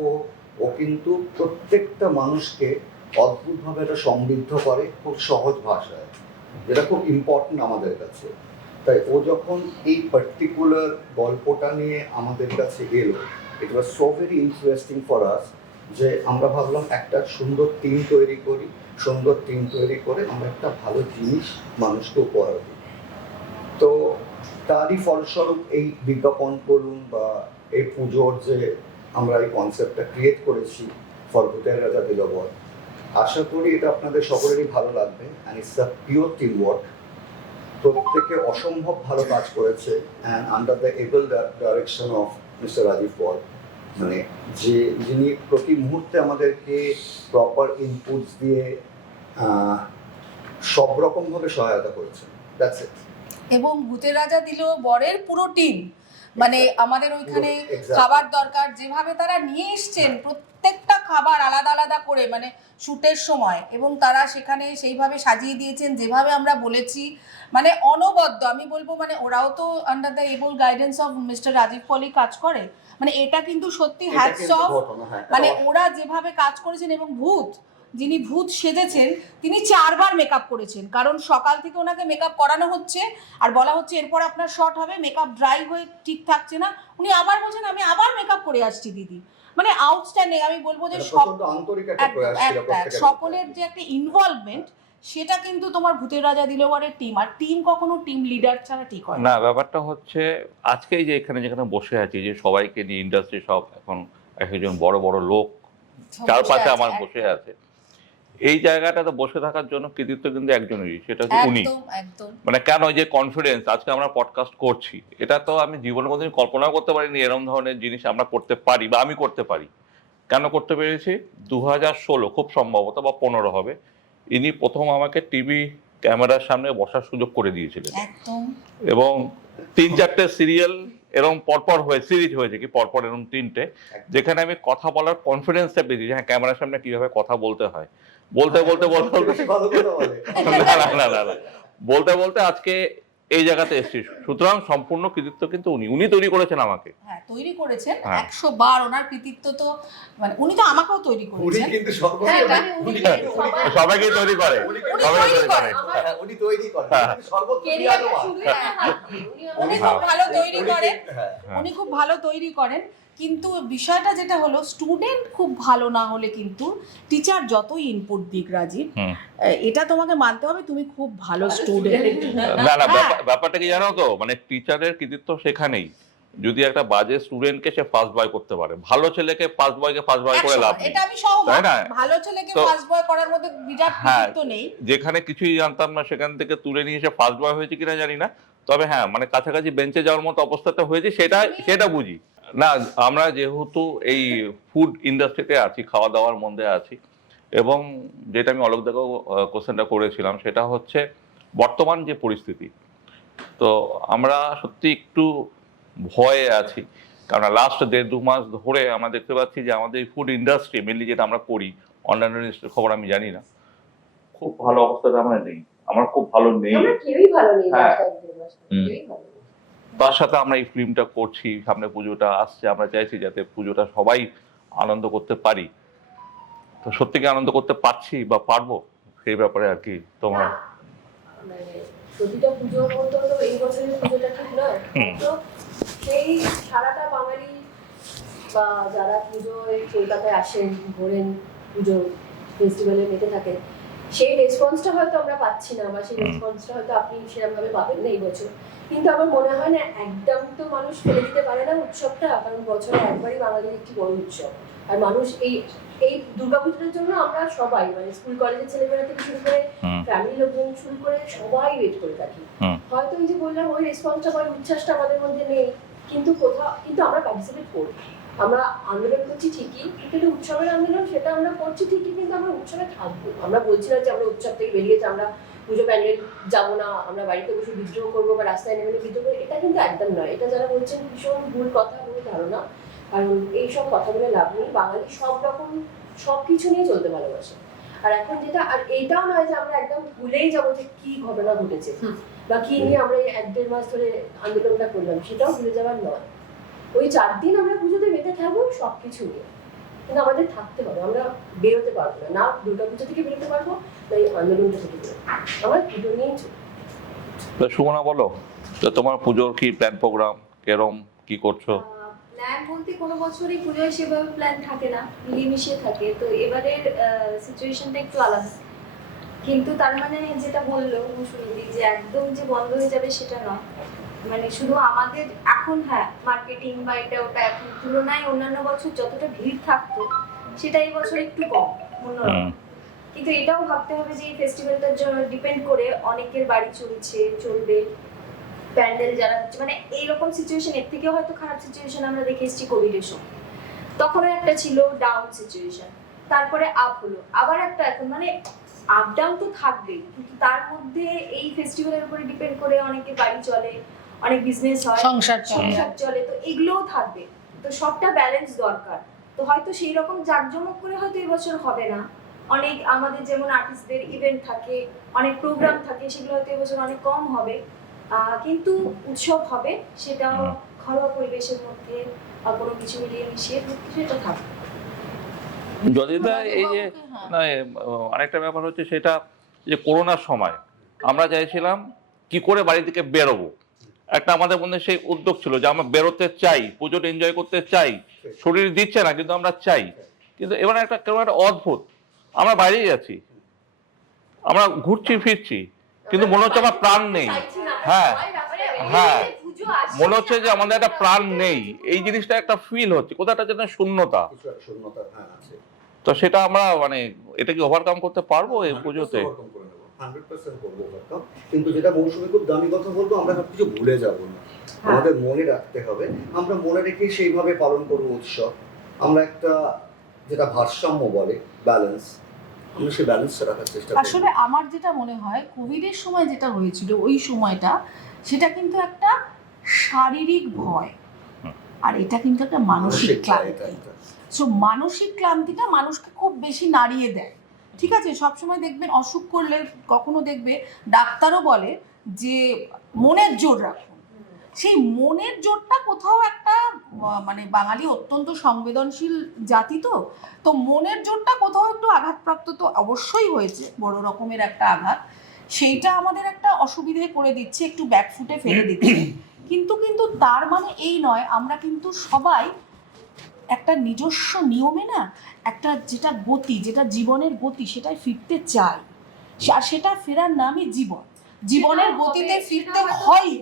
ও কিন্তু প্রত্যেকটা মানুষকে অদ্ভুতভাবে এটা সমৃদ্ধ করে খুব সহজ ভাষায়, যেটা খুব ইম্পর্টেন্ট আমাদের কাছে। তাই ও যখন এই পার্টিকুলার গল্পটা নিয়ে আমাদের কাছে এলো, it was so very interesting for us, যে আমরা ভাবলাম একটা সুন্দর টিম তৈরি করি, সুন্দর টিম তৈরি করে আমরা একটা ভালো জিনিস মানুষকে উপহার দিই। তো তারই ফলস্বরূপ এই বিজ্ঞাপন বলুন বা এই পুজোর যে আমরা এই কনসেপ্টটা ক্রিয়েট করেছি ফর ভূতের রাজা দিল বর, আশা করি এটা আপনাদের সকলেরই ভালো লাগবে। And it's a pure team work. প্রত্যেকে অসম্ভব ভালো কাজ করেছে, and under the able direction of mister Rajiv Paul, মানে যিনি প্রতি মুহূর্তে আমাদেরকে প্রপার ইনপুটস দিয়ে সব রকমভাবে সহায়তা করেছেন। That's it. এবং ভূতের রাজা দিল বরের পুরো টিম, মানে আমাদের ওইখানে Exactly. খাবার দরকার যেভাবে তারা নিয়ে এসছেন, প্রত্যেকটা খাবার আলাদা আলাদা করে মানে শুটের সময়, এবং তারা সেখানে সেইভাবে সাজিয়ে দিয়েছেন যেভাবে আমরা বলেছি, মানে অনবদ্য। আমি বলবো মানে ওরাও তো under the able guidance of mister Rajiv পলই কাজ করে, মানে এটা কিন্তু সত্যি এটা হ্যাটস কিন্তু অফ। ঘটনা, হ্যাঁ। মানে ওরা যেভাবে কাজ করেছেন, এবং যিনি ভূত সেজেছেন তিনি 4 বার মেকআপ করেছেন, কারণ সকাল থেকে ওনাকে মেকআপ করানো হচ্ছে আর বলা হচ্ছে এরপর আপনার শর্ট হবে, মেকআপ ড্রাই হয়ে ঠিক থাকছে না, উনি আবার বলছেন আমি আবার মেকআপ করে আসছি দিদি। মানে আউটস্ট্যান্ডিং। আমি বলবো যে এটা সব প্রচণ্ড আন্তরিক একটা প্রয়াস ছিল প্রত্যেকের। সকলের যে একটা ইনভলভমেন্ট, সেটা কিন্তু তোমার ভূতের রাজা দিলওয়ারের টিম, আর টিম কখনো টিম লিডার ছাড়া ঠিক হয় না। না, ব্যাপারটা হচ্ছে আজকেই যে যেখানে বসে আছি, যে সবাইকে নিয়ে ইন্ডাস্ট্রি সব এখন একজন বড় বড় লোক চারপাশে আমার বসে আছে, এই জায়গাটাতে বসে থাকার জন্য কৃতিত্ব কিন্তু একজনেরই, সেটা হচ্ছে উনি। একদম একদম। মানে কেন যে কনফিডেন্স, আজকে আমরা পডকাস্ট করছি, এটা তো আমি জীবনে কোনোদিন কল্পনাও করতে পারিনি এরকম ধরনের জিনিস আমরা করতে পারি বা আমি করতে পারি। কেন করতে পেরেছি? 2016 খুব সম্ভবত বা 15 হবে, ইনি প্রথম আমাকে টিভি ক্যামেরার সামনে বসার সুযোগ করে দিয়েছিলেন। একদম। এবং 3-4টে সিরিয়াল এরকম পরপর সিরিজ হয়েছে কি পরপর এরকম 3টে, যেখানে আমি কথা বলার কনফিডেন্সটা পেয়েছি যে হ্যাঁ ক্যামেরার সামনে কিভাবে কথা বলতে হয়। বলতে বেশি ভালো কথা বলে। বলতে বলতে আজকে এই জায়গাতে এসেছি। সুতরাং সম্পূর্ণ কৃতিত্ব কিন্তু উনি তৈরি করেছেন আমাকে। হ্যাঁ, তৈরি করেছেন। হ্যাঁ। 100 বার ওনার কৃতিত্ব তো, মানে উনি তো আমাকেও তৈরি উনি করেছেন। কিন্তু সর্বোচ্চ হ্যাঁ, মানে উনি সবাইকে তৈরি করে, উনি সবাইকে তৈরি করে। আমার উনি তৈরি করেন, হ্যাঁ। কিন্তু সর্বোচ্চ কেরিয়ারে ক্রিয়াকলাপ। শুরুই না হাত দিয়ে। উনি আমার খুব ভালো তৈরি উনি করেন, হ্যাঁ। উনি খুব ভালো তৈরি করেন, কিন্তু বিষয়টা যেটা হলো স্টুডেন্ট খুব ভালো না হলে কিন্তু টিচার যতই ইনপুট দিক রাজীব, হুম। এটা তোমাকে মানতে হবে তুমি খুব ভালো স্টুডেন্ট। না না, হ্যাঁ। ব্যাপারটা কি জানো তো, মানে টিচারের কৃতিত্ব সেখানেই। যদি একটা বাজে স্টুডেন্টকে সে ফার্স্ট বয় করতে পারে, ভালো ছেলেকে ফার্স্ট বয়কে ফার্স্ট বয় করে লাভ নেই। এটা আমি সহমত। তাই না? ভালো ছেলেকে তো- ফার্স্ট বয় করার মধ্যে বিরাট হ্যাঁ, কৃতিত্ব নেই। যেখানে কিছুই জানতাম না সেখান থেকে তুলে নিয়ে এসে ফার্স্ট বয় হয়েছে কিনা জানি না, তবে হ্যাঁ মানে কাছাকাছি বেঞ্চে যাওয়ার মতো অবস্থাটা হয়েছে, সেটা বুঝি। না, আমরা যেহেতু এই ফুড ইন্ডাস্ট্রিতে আছি, খাওয়া দাওয়ার মধ্যে আছি, এবং যেটা আমি অলোকদাকেও কোশ্চেনটা করেছিলাম, সেটা হচ্ছে বর্তমান যে পরিস্থিতি, তো আমরা সত্যি একটু ভয়ে আছি। কারণ লাস্ট 1.5-2 মাস ধরে আমরা দেখতে পাচ্ছি যে আমাদের ফুড ইন্ডাস্ট্রি মেনলি যেটা আমরা করি, অন্যান্য ইন্ডাস্ট্রির খবর আমি জানি না, খুব ভালো অবস্থাতে আমরা নেই, আমার খুব ভালো নেই। আমরা কেউই ভালো নেই হ্যাঁ। last 1-2 মাস। কেউই ভালো নেই। তার সাথে আমরা এই ফিল্মটা করছি, সামনে পুজোটা আসছে, আমরা চাইছি যাতে পুজোটা সবাই আনন্দ করতে পারি। তো সত্যি কি আনন্দ করতে পারছি বা পারবো, সেই ব্যাপারে আর কি তোমার। না, মানে প্রতিটা পুজোর মতো তো এই বছরের পুজোটা ঠিক নয়। হুম। তো সেই সারাটা বাঙালি বা যারা পুজোয় কলকাতায় আসেন, ঘোরেন, পুজো ফেস্টিভ্যালে মেতে থাকেন, সেই রেসপন্সটা হয়তো আমরা পাচ্ছি না, বা সেই রেসপন্সটা হয়তো আপনি সেরকমভাবে পাবেন না এই বছর। কিন্তু আমার মনে হয় না একদম তো মানুষ ফেলে দিতে পারে না উৎসবটা, কারণ বছরে একবারই বাঙালির একটি বড় উৎসব। আর মানুষ এই দুর্গাপুজোর জন্য আমরা সবাই মানে স্কুল কলেজের ছেলেমেয়েরা থেকে শুরু করে ফ্যামিলি লোকজন শুরু করে সবাই ওয়েট করে থাকি। হয়তো এই যে বললাম ওই রেসপন্সটা বা উচ্ছ্বাসটা আমাদের মধ্যে নেই, কিন্তু কিন্তু আমরা পার্টিসিপেট করি, আমরা আন্দোলন করছি ঠিকই, কিন্তু এটা উৎসবের আন্দোলন, সেটা আমরা করছি ঠিকই, কিন্তু আমরা উৎসবে থাকবো। আমরা বলছি না যে আমরা উৎসব থেকে বেরিয়েছি, আমরা পুজো প্যান্ডেল যাবো না, আমরা বাড়িতে বসে বিদ্রোহ করবো বা রাস্তায় নেমে বিদ্রোহ করবো, এটা কিন্তু একদম নয়। এটা যারা বলছেন ভীষণ ভুল কথা, ভুল ধারণা। কারণ এইসব কথা বলে লাভ নেই। বাঙালি সব রকম সব কিছু নিয়ে চলতে ভালোবাসে। আর এখন যেটা, আর এইটাও নয় যে আমরা একদম ভুলেই যাবো যে কি ঘটনা ঘটেছে বা কি নিয়ে আমরা এই 1-1.5 মাস ধরে আন্দোলনটা করলাম, সেটাও ভুলে যাওয়ার নয়। ওই 4 দিন আমরা পুজোতে মেতে থাকবো সবকিছু নিয়ে, কিন্তু আমাদের থাকতে হবে। আমরা বেরোতে পারবো না, না দুর্গাপুজো থেকে বেরোতে পারবো না এই আন্দোলনটা থেকে বেরোতে পারবো। আমার দুটো নিয়েই চলবে। তো সুমনা বলো, তো তোমার পুজোর কি প্ল্যান প্রোগ্রাম, কেরম কি করছো? প্ল্যান বলতে কোনো বছরই পুজোয় সেভাবে প্ল্যান থাকে না, মিলিয়ে থাকে। তো এবারের সিচুয়েশনটা একটু আলাদা, কিন্তু তার মানে যেটা বললো মুসুরি যে একদম যে বন্ধ হয়ে যাবে সেটা নয়। মানে শুধু আমাদের এখন হ্যাঁ মার্কেটিং বা এটা ওটা এখন তুলনায় অন্যান্য বছর যতটা ভিড় থাকতো সেটা এই বছর একটু কম অন্যরকম। কিন্তু এটাও ভাবতে হবে যে এই ফেস্টিভ্যালটার জন্য ডিপেন্ড করে অনেকের বাড়ি চলবে, প্যান্ডেল যারা হচ্ছে, মানে এইরকম সিচুয়েশন, এর থেকেও হয়তো খারাপ সিচুয়েশন আমরা দেখে এসেছি কোভিডের সময়। তখনও একটা ছিল ডাউন সিচুয়েশন, তারপরে আপ হলো, আবার একটা এখন, মানে আপ ডাউন তো থাকবেই, কিন্তু তার মধ্যে এই ফেস্টিভ্যালের উপরে ডিপেন্ড করে অনেকের বাড়ি চলে, অনেক বিজনেস হয়, সংসার চলে, তো এগুলোও থাকবে। তো সবটা ব্যালেন্স দরকার। তো হয়তো সেই রকম জাঁকজমক করে হয়তো এবছর হবে না। অনেক আমাদের যেমন আর্টিস্টদের ইভেন্ট থাকে, অনেক প্রোগ্রাম থাকে, সেগুলো হয়তো এবছর অনেক কম হবে, কিন্তু উৎসব হবে, সেটাও ঘরোয়া পরিবেশের মধ্যে কোনো কিছু মিলিয়ে মিশিয়ে সেটা থাকবে। যদি এই যে না আরেকটা ব্যাপার হচ্ছে সেটা যে করোনার সময় আমরা চাইছিলাম কি করে বাড়ি থেকে বেরোবো, একটা আমাদের মধ্যে সেই উদ্যোগ ছিল যে আমরা বেরোতে চাই, পুজোটা এনজয় করতে চাই, শরীর দিচ্ছে না কিন্তু আমরা চাই। কিন্তু এবার কেমন একটা অদ্ভুত, আমরা বাইরেই যাচ্ছি, আমরা ঘুরছি ফিরছি, কিন্তু মনে হচ্ছে আমার প্রাণ নেই। হ্যাঁ হ্যাঁ, মনে হচ্ছে যে আমাদের একটা প্রাণ নেই, এই জিনিসটা একটা ফিল হচ্ছে, কোথাও একটা যেন শূন্যতা। তো সেটা আমরা মানে এটা কি ওভারকাম করতে পারবো এই পুজোতে? 100% করবো ওভারকাম। কিন্তু যেটা মৌসুমী খুব দামি কথা বলবো, আমরা সবকিছু ভুলে যাবো না, আমাদের মনে রাখতে হবে। আমরা মনে রেখে সেইভাবে পালন করবো উৎসব। আমরা একটা যেটা ভারসাম্য বলে ব্যালেন্স, আমরা সেই ব্যালেন্সটা রাখার চেষ্টা করব। আসলে আমার যেটা মনে হয় কোভিডের সময় যেটা হয়েছিল ওই সময়টা, সেটা কিন্তু একটা শারীরিক ভয়, আর এটা কিন্তু একটা মানসিক ক্লান্তি। সো মানসিক ক্লান্তিটা মানুষকে খুব বেশি নাড়িয়ে দেয়। ঠিক আছে, সবসময় দেখবেন অসুখ করলে কখনো দেখবে ডাক্তারও বলে যে মনের জোর রাখুন। সেই মনের জোরটা কোথাও একটা মানে বাঙালি অত্যন্ত সংবেদনশীল জাতি, তো মনের জোরটা কোথাও একটু আঘাতপ্রাপ্ত তো অবশ্যই হয়েছে, বড় রকমের একটা আঘাত। সেইটা আমাদের একটা অসুবিধে করে দিচ্ছে, একটু ব্যাকফুটে ফেলে দিচ্ছে। কিন্তু তার মানে এই নয়, আমরা কিন্তু সবাই একটা নিজস্ব নিয়মে না একটা যেটা গতি, যেটা জীবনের গতি, সেটাই ফিরতে চাই। আর সেটা ফেরার নামই জীবনের গতিতে ফিরতে হয়।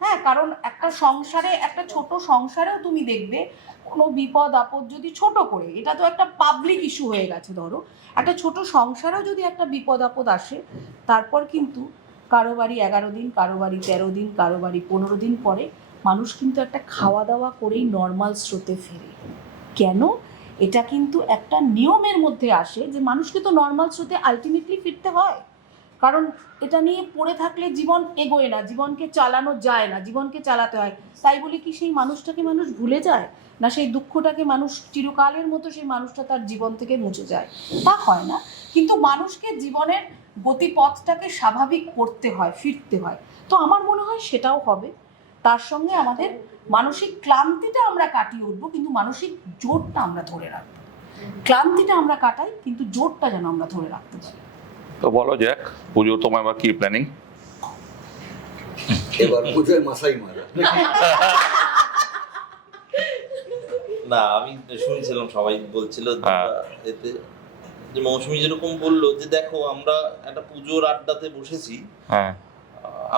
হ্যাঁ, কারণ একটা সংসারে, একটা ছোট সংসারেও তুমি দেখবে কোনো বিপদ আপদ যদি ছোট করে, এটা তো একটা পাবলিক ইস্যু হয়ে গেছে, ধরো একটা ছোট সংসারেও যদি একটা বিপদ আপদ আসে, তারপর কিন্তু কারো বাড়ি 11 দিন, কারো বাড়ি 13 দিন, কারো বাড়ি 15 দিন পরে মানুষ কিন্তু একটা খাওয়া দাওয়া করেই নর্মাল স্রোতে ফেরে। কেন? এটা কিন্তু একটা নিয়মের মধ্যে আসে যে মানুষকে তো নর্মাল স্রোতে আলটিমেটলি ফিরতে হয়, কারণ এটা নিয়ে পড়ে থাকলে জীবন এগোয় না, জীবনকে চালানো যায় না, জীবনকে চালাতে হয়। তাই বলে কি সেই মানুষটাকে মানুষ ভুলে যায় না, সেই দুঃখটাকে মানুষ চিরকালের মতো সেই মানুষটা তার জীবন থেকে মুছে যায়? তা হয় না। কিন্তু মানুষকে জীবনের গতিপথটাকে স্বাভাবিক করতে হয়, ফিরতে হয়। তো আমার মনে হয় সেটাও হবে। তার সঙ্গে আমাদের মানসিক ক্লান্তিটা আমরা কাটিয়ে উঠবো, কিন্তু মানসিক জোরটা আমরা ধরে রাখবো। ক্লান্তিটা আমরা কাটাই, কিন্তু জোরটা যেন আমরা ধরে রাখতে পারি। তো বলো জ্যাক, পুজো তোমার বা কি প্ল্যানিং? এবার পুজোয় মাসাই মারা। না, আমি শুনছিলাম সবাই বলছিল এতে যে মৌসুমী যেরকম বললো যে দেখো আমরা একটা পুজোর আড্ডাতে বসেছি,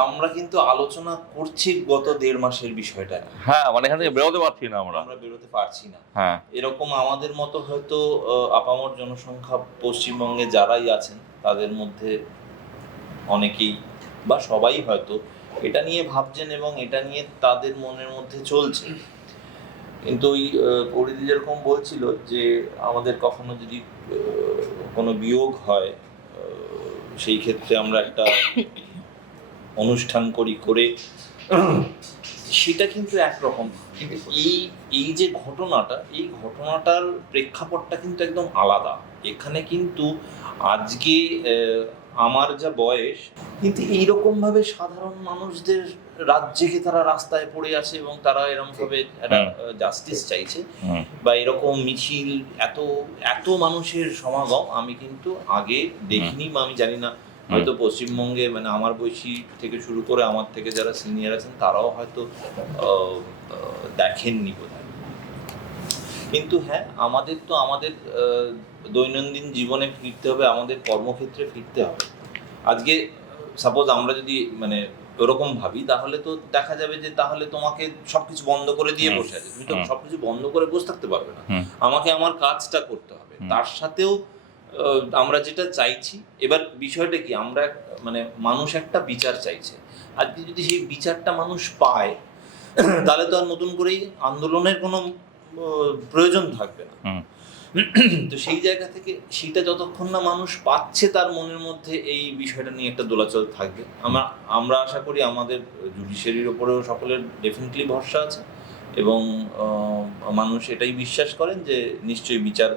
আমরা কিন্তু আলোচনা করছি গত 1.5 মাসের বিষয়টা, হ্যাঁ মানে এখান থেকে বেরোতে পারছি না আমরা। আমরা বেরোতে পারছি না। হ্যাঁ এরকম আমাদের মতো হয়তো আপামর জনসংখ্যা পশ্চিমবঙ্গে যারাই আছেন তাদের মধ্যে অনেকেই বা সবাই হয়তো এটা নিয়ে ভাবছেন এবং এটা নিয়ে তাদের মনের মধ্যে চলছে। কিন্তু ওই পরিধি যেরকম বলছিল যে আমাদের কখনো যদি কোনো বিয়োগ হয় সেই ক্ষেত্রে আমরা একটা অনুষ্ঠান করে সেটা কিন্তু একরকম, কিন্তু এই যে ঘটনাটা, এই ঘটনাটার প্রেক্ষাপটটা কিন্তু একদম আলাদা। এখানে কিন্তু আজকে আমার যা বয়স, কিন্তু এইরকম ভাবে সাধারণ মানুষদের রাত জেগে তারা রাস্তায় পড়ে আছে এবং তারা এরকম ভাবে একটা জাস্টিস চাইছে বা এরকম মিছিল, এত এত মানুষের সমাগম আমি কিন্তু আগে দেখিনি বা আমি জানি না, হয়তো পশ্চিমবঙ্গে মানে আমার বয়সী থেকে শুরু করে আমার থেকে যারা সিনিয়র আছেন তারাও হয়তো দেখেননি বোধহয়। কিন্তু হ্যাঁ, আমাদের তো আমাদের দৈনন্দিন জীবনে ফিরতে হবে, আমাদের কর্মক্ষেত্রে ফিরতে হবে। আজকে সাপোজ আমরা যদি মানে ওরকম ভাবি তাহলে তো দেখা যাবে যে তাহলে তোমাকে সবকিছু বন্ধ করে দিয়ে বসে আছে, তুমি তো সবকিছু বন্ধ করে বসে থাকতে পারবে না, আমাকে আমার কাজটা করতে হবে। তার সাথেও আমরা যেটা চাইছি, এবার বিষয়টা কি, আমরা মানে মানুষ একটা বিচার চাইছে। আজকে যদি সেই বিচারটা মানুষ পায় তাহলে তো আর নতুন করেই আন্দোলনের কোনো প্রয়োজন থাকবে না। তো সেই জায়গা থেকে সেটা যতক্ষণ না মানুষ পাচ্ছে তার মনের মধ্যে এই বিষয়টা নিয়ে একটা দোলাচল থাকবে। আমরা আশা করি আমাদের জুডিশিয়ারির ওপরেও সকলের ডেফিনেটলি ভরসা আছে এবং মানুষ এটাই বিশ্বাস করেন যে নিশ্চয়ই বিচার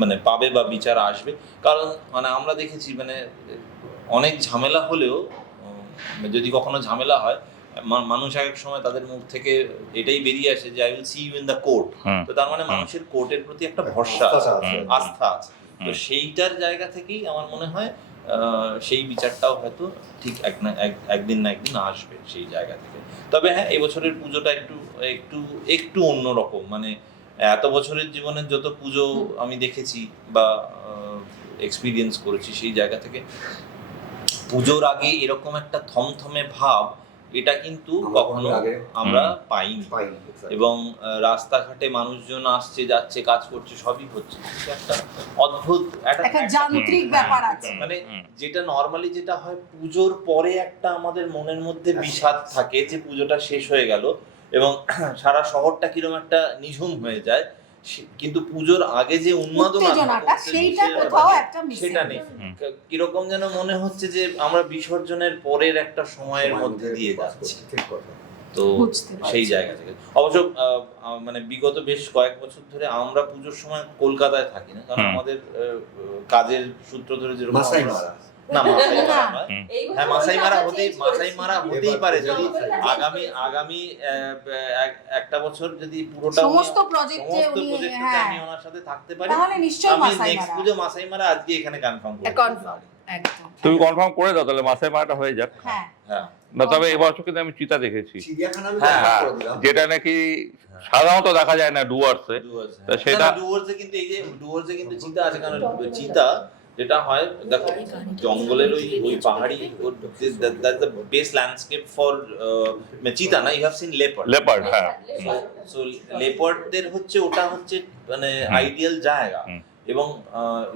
মানে পাবে বা বিচার আসবে। কারণ মানে আমরা দেখেছি মানে অনেক ঝামেলা হলেও যদি কখনো ঝামেলা হয় মানুষ এক সময় তাদের মুখ থেকে এটাই বেরিয়ে আসে যে I will see you in the court. তো তার মানে মানুষের কোর্টের প্রতি একটা ভরসা আছে, আস্থা আছে। তো সেইটার জায়গা থেকেই আমার মনে হয় সেই বিচারটাও হয়তো ঠিক একদিন না একদিন আসবে সেই জায়গা থেকে। তবে হ্যাঁ, এবছরের পুজোটা একটু অন্যরকম। মানে এত বছরের জীবনের যত পুজো আমি দেখেছি বা এক্সপিরিয়েন্স করেছি, সেই জায়গা থেকে পুজোর আগে এরকম একটা থমথমে ভাব এটা কিন্তু কখনো আমরা পাইনি। এবং রাস্তাঘাটে মানুষজন আসছে যাচ্ছে, কাজ করছে, সবই হচ্ছে, একটা অদ্ভুত একটা যান্ত্রিক ব্যাপার আছে। মানে যেটা নর্মালি যেটা হয় পুজোর পরে একটা আমাদের মনের মধ্যে বিষাদ থাকে যে পুজোটা শেষ হয়ে গেল এবং সারা শহরটা কিরকম একটা নিঝুম হয়ে যায়, কিন্তু পুজোর আগে যে উন্মাদনাটা সেটা নেই। কিরকম যেন মনে হচ্ছে যে আমরা বিসর্জনের পরের একটা সময়ের মধ্যে দিয়ে যাচ্ছি। তো সেই জায়গা থেকে অবশ্য মানে বিগত বেশ কয়েক বছর ধরে আমরা পুজোর সময় কলকাতায় থাকি না, কারণ আমাদের কাজের সূত্র ধরে যেরকম মাসাই মারা হতেই পারে যদি আগামী একটা বছর যদি পুরোটা সমস্ত প্রজেক্টে আমি ওনার সাথে থাকতে পারি, তাহলে নিশ্চয়ই আমি নেক্সট পুজো মাসাই মারা আজকে এখানে কনফার্ম করব। তুমি কনফার্ম করে দাও তাহলে মাসাই মারাটা হয়ে যাক। হ্যাঁ না তবে এবছর কিন্তু আমি চিতা দেখেছি, চিড়িয়াখানা যেটা নাকি সাধারণত দেখা যায় না ডুয়ার্সে। সেটা ডুয়ার্সে কিন্তু এই যে ডুয়ার্সে কিন্তু চিতা আছে, কারণ চিতা যেটা হয় দেখো জঙ্গলের ওই পাহাড়ি বেস ল্যান্ডস্কেপ ফর চিতা না, ইউ হ্যাভ সিন লেপার্ড। হ্যাঁ, সো লেপার্ডদের হচ্ছে ওটা হচ্ছে মানে আইডিয়াল জায়গা। এবং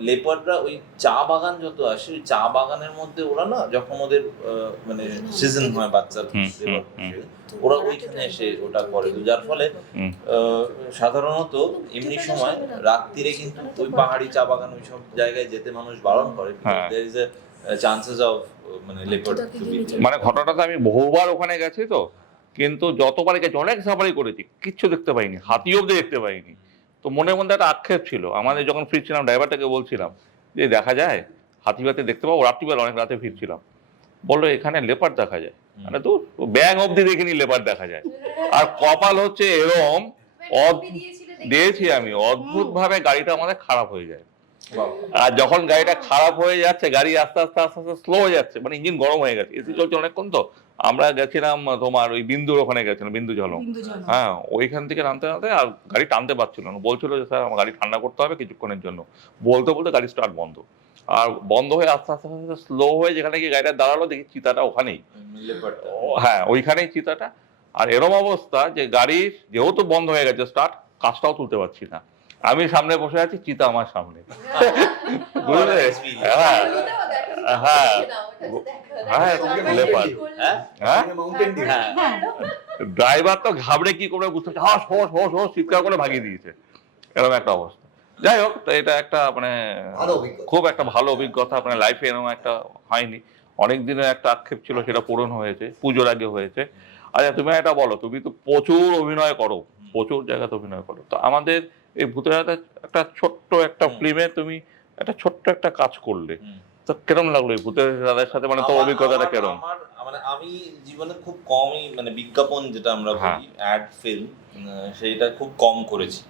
লেপার্ডরা ওই চা বাগান যত আসে, ওই চা বাগানের মধ্যে ওরা না যখন ওদের মানে সিজন হয় বাচ্চার, ওরা ওইখানে এসে ওটা করে, যার ফলে সাধারণত এমনি সময় রাত্রিরে কিন্তু ওই পাহাড়ি চা বাগান ওই সব জায়গায় যেতে মানুষ বারণ করে, there is a chances of মানে লেপার্ড মানে ঘটনাটা আমি বহুবার ওখানে গেছি তো, কিন্তু যতবার গেছি অনেক সাফারি করেছি, কিচ্ছু দেখতে পাইনি, হাতি অব্দি দেখতে পাইনি। তো মনের মধ্যে একটা আক্ষেপ ছিল। আমাদের যখন ফিরছিলাম ড্রাইভারটাকে বলছিলাম যে দেখা যায় হাতি বাতি দেখতে পাবো, রাত্রিবেলা অনেক রাতে ফিরছিলাম, বললো এখানে লেপার্ড দেখা যায়। মানে তো ব্যাং অব্দি দেখিনি লেপার্ড দেখা যায়। আর কপাল হচ্ছে এরম দিয়েছি আমি, অদ্ভুত ভাবে গাড়িটা আমাদের খারাপ হয়ে যায়। আর যখন গাড়িটা খারাপ হয়ে যাচ্ছে, গাড়ি আস্তে আস্তে আস্তে আস্তে স্লো হয়ে যাচ্ছে, মানে ইঞ্জিন গরম হয়ে গেছে, এসি চলছে অনেকক্ষণ, তো আমরা গেছিলাম তোমার ওই বিন্দুর ওখানে গেছিলাম, বিন্দু ঝলম। হ্যাঁ, ওইখান থেকে নামতে নামতে আর গাড়ি টানতে পারছিল না, বলছিল যে স্যার আমার গাড়ি ঠান্ডা করতে হবে কিছুক্ষণের জন্য, বলতে বলতে গাড়ি স্টার্ট বন্ধ, আর বন্ধ হয়ে আস্তে আস্তে আস্তে স্লো হয়ে যেখানে গিয়ে গাড়িটা দাঁড়ালো, দেখি চিতাটা ওখানেই। হ্যাঁ, ওইখানেই চিতাটা। আর এরম অবস্থা যে গাড়ির যেহেতু বন্ধ হয়ে গেছে স্টার্ট, কাজটাও তুলতে পারছি না, আমি সামনে বসে আছি, চিতা আমার সামনে, বুঝলে? হ্যাঁ হ্যাঁ হ্যাঁ, লেপার্ড। হ্যাঁ, মাউন্টেন ডিউ। ড্রাইভার তো ঘাবড়ে কি করে বুঝতে পারছে, হস হস হস হস চিৎকার করে ভাগিয়ে দিয়েছে, এরকম একটা অবস্থা। যাই হোক, তো এটা একটা মানে ভালো অভিজ্ঞতা। খুব একটা ভালো অভিজ্ঞতা, মানে লাইফে এরকম একটা হয়নি, অনেক দিনের একটা আক্ষেপ ছিল সেটা পূরণ হয়েছে, পুজোর আগে হয়েছে। আচ্ছা, তুমি এটা বলো, তুমি তো প্রচুর অভিনয় করো, প্রচুর জায়গাতে অভিনয় করো, তো আমাদের এই ভূতের রাতে একটা ছোট্ট একটা ফিল্মে তুমি একটা ছোট্ট একটা কাজ করলে, তো কেরম লাগলো এই ভূতের রাতের সাথে, মানে তো অভিজ্ঞতাটা কেরম? মানে আমি জীবনে খুব কমই মানে বিজ্ঞাপন যেটা আমরা বলি অ্যাড ফিল্ম, সেইটা খুব কম করেছি,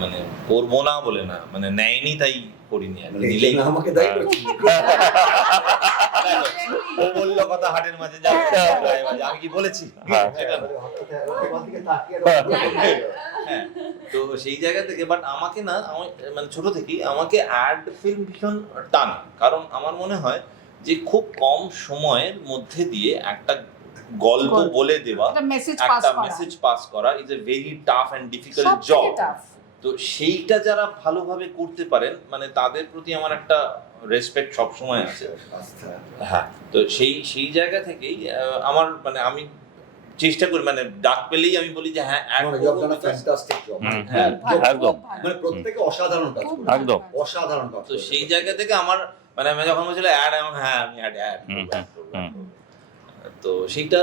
মানে করবো না বলে না, মানে নেয়নি তাই করিনি আর কি, দিলেই আমাকে দায়ী করছি। ও বললো কথা হাটের মাঝে যাচ্ছে, আমি কি বলেছি সেটা না। হ্যাঁ, তো সেই জায়গা থেকে, বাট আমাকে না, আমি মানে ছোট থেকেই আমাকে অ্যাড ফিল্ম ভীষণ টানে, কারণ আমার মনে হয় যে খুব কম সময়ের মধ্যে দিয়ে একটা গল্প বলে দেওয়া, একটা মেসেজ পাস করা is a very tough and difficult job. তো সেইটা যারা ভালোভাবে করতে পারেন, মানে তাদের প্রতি আমার একটা রেসপেক্ট সবসময় আছে। হ্যাঁ, তো সেই জায়গা থেকেই আমার মানে আমি চেষ্টা করি, মানে ডাক পেলেই আমি বলি যে হ্যাঁ ফ্যান্টাস্টিক জব, একদম, মানে প্রত্যেকে অসাধারণ কাজ করে, একদম অসাধারণ কাজ। তো সেই জায়গা থেকে আমার মানে আমি যখন বলছিল অ্যাড, হ্যাঁ আমি অ্যাড তো সেইটা।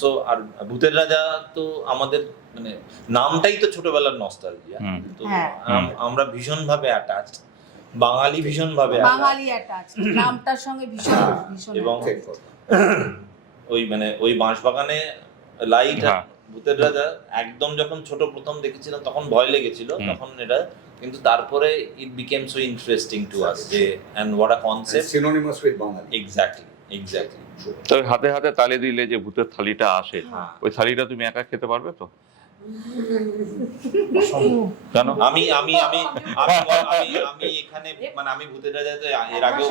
তো আর ভূতের রাজা তো আমাদের মানে নামটাই তো ছোটবেলার নস্টালজিয়া, তো আমরা ভীষণ ভাবে অ্যাটাচড, বাঙালি ভীষণ ভাবে বাঙালি অ্যাটাচড নামটার সঙ্গে ভীষণ ভীষণ, এবং ওই মানে ওই বাঁশবাগানে লাইট ভূতের রাজা একদম যখন ছোট প্রথম দেখেছিলাম তখন ভয় লেগেছিল, তখন এটা, কিন্তু তারপরে it became so interesting to us যে and what a concept, synonymous with Bengali. Exactly. তো হাতে হাতে তালি দিলে যে ভূতের থালিটা আসে, ওই থালিটা তুমি একা খেতে পারবে তো? কেন? আমি আমি আমি আমি আমি এখানে মানে আমি ভূতের রাজাতে এর আগেও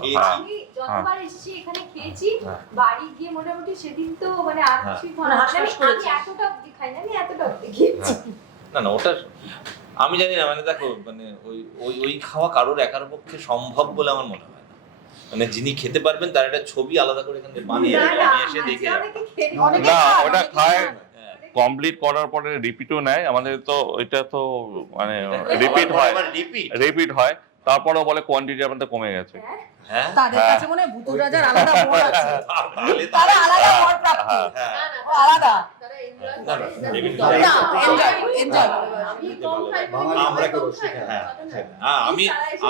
খেয়েছি, আমি যতবার এসেছি এখানে খেয়েছি, বাড়ি গিয়ে মোটামুটি সেদিন তো মানে আর কিছুই খাওয়া হাসপাস আমি করেছি। এতটা অব্দি খাই না, আমি এতটা অব্দি খেয়েছি। না ওটা আমি জানি না, মানে দেখো মানে ওই খাওয়া কারোর একার পক্ষে সম্ভব বলে আমার মনে হয় না, মানে যিনি খেতে পারবেন তার একটা ছবি আলাদা করে এখানে বানিয়ে রাখবে, আমি এসে দেখে যাবো। না, ওটা খায় কমপ্লিট করার পরে রিপিটও নেয়, আমাদের তো ওইটা তো মানে রিপিট হয়, তারপরেও বলে কোয়ান্টিটি আমাদের কমে গেছে। হ্যাঁ, তাদের কাছে মনে হয় ভূতের রাজার আলাদা বর আছে, তারা আলাদা বর প্রাপ্ত, আলাদা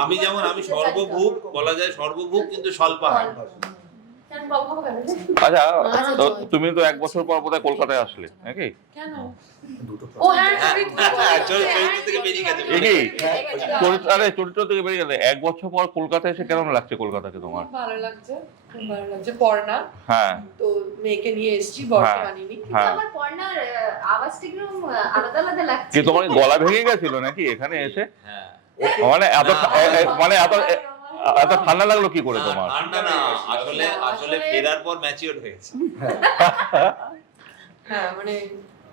আমি যেমন আমি সর্বভূক বলা যায়, সর্বভূক কিন্তু স্বল্পাহার। আচ্ছা, তো তুমি তো 1 বছর পর বোধহয় কলকাতায় আসলে নাকি? কেন? ও হ্যাঁ, চরিত্র থেকে বেরিয়ে গেছে। আরে চরিত্র থেকে বেরিয়ে গেলে 1 বছর পর কলকাতায় এসে কেমন লাগছে কলকাতাকে তোমার? খুব ভালো লাগছে, খুব ভালো লাগছে। পড়না, হ্যাঁ, তো মেয়েকে নিয়ে এসেছি, বরকে আনিনি। কিন্তু আমার পর্ণার আওয়াজটা একদম আলাদা আলাদা লাগছে। কি তোমার গলা ভেঙে গেছিল নাকি এখানে এসে? হ্যাঁ, মানে এত ঠান্ডা লাগলো কি করে তোমার? ঠান্ডা না, আসলে ফেরার পর ম্যাচিওর হয়েছে। হ্যাঁ, মানে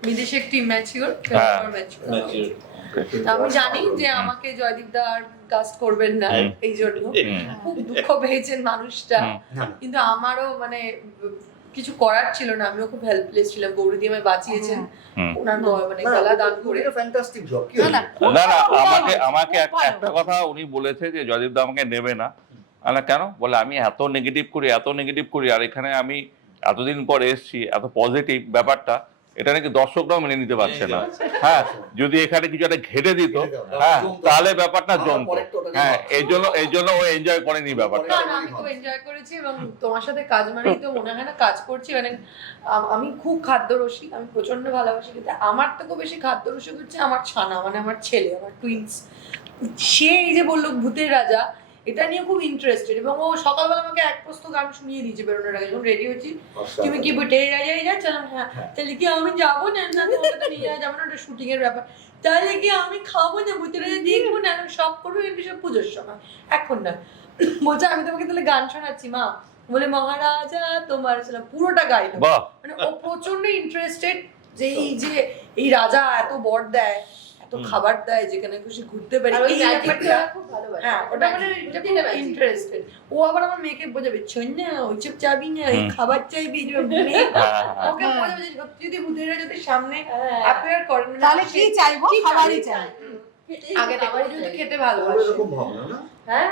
বিদেশে একটু ইম্যাচিওর, হ্যাঁ। ম্যাচিওর আমি জানি যে আমাকে জয়দীপ দা আর কাস্ট করবেন না, এই জন্য খুব দুঃখ পেয়েছেন মানুষটা, কিন্তু আমারও মানে কিছু করার ছিল না, আমিও খুব হেল্পলেস ছিলাম, গৌরী আমায় বাঁচিয়েছেন ওনার মানে গলা দান করে। Fantastic job. না, আমাকে একটা কথা উনি বলেছে যে জয়দীপ দা আমাকে নেবে না। কেন? বলে আমি এত নেগেটিভ করি, আর এখানে আমি এতদিন পর এসেছি, এত পজিটিভ ব্যাপারটা, এটা নাকি দর্শকরাও মেনে নিতে পারছে না। হ্যাঁ, যদি এখানে কিছু একটা ঘেটে দিত, হ্যাঁ, তাহলে ব্যাপারটা জমতো। হ্যাঁ, এই জন্য ও এনজয় করেনি ব্যাপারটা। না, আমি খুব এনজয় করেছি এবং তোমার সাথে কাজ মানেই তো মনে হয় না কাজ করছি। মানে আমি খুব খাদ্যরসিক, আমি প্রচন্ড ভালোবাসি, কিন্তু আমার থেকেও বেশি খাদ্যরসিক হচ্ছে আমার ছানা, মানে আমার ছেলে, আমার টুইন্স। সে এই যে বললো ভূতের রাজা, এটা নিয়ে খুব ইন্টারেস্টেড, এবং ও সকালবেলা আমাকে এক প্রস্ত গান শুনিয়ে দিয়েছে বেরোনোর আগে, যখন রেডি হচ্ছি, তুমি কি ভূতের রাজাই যাচ্ছ? হ্যাঁ। তাহলে কি আমি যাবো না? না, তোমাকে তো নিয়ে যাবো না, ওটা শুটিং এর ব্যাপার। তাহলে কি আমি খাবো না? ভূতের রাজা দেখবো না? সব করবো কিন্তু সব পুজোর সময়, এখন না। বলছে আমি তোমাকে তাহলে গান শোনাচ্ছি মা, বলে মহারাজা তোমার পুরোটা গাইলো। মানে ও প্রচন্ড ইন্টারেস্টেড যে এই রাজা এত বর দেয়, এত খাবার দেয়, যেখানে খুশি ঘুরতে পারি, এই ব্যাপারটা খুব ভালোবাসি। হ্যাঁ, ওটা মানে ইন্টারেস্টেড। ও আবার আমার মেয়েকে বোঝাবে, ছন্যা ওইসব চাবি না, এই খাবার চাইবি, ওকে বোঝাবে যে সত্যি যদি ভূতেরা যদি সামনে অ্যাপিয়ার করেন, তাহলে কি চাইবো? খাবারই চাই। আগে থেকে ও যদি খেতে ভালোবাসে। এরকম ভাবনা না? হ্যাঁ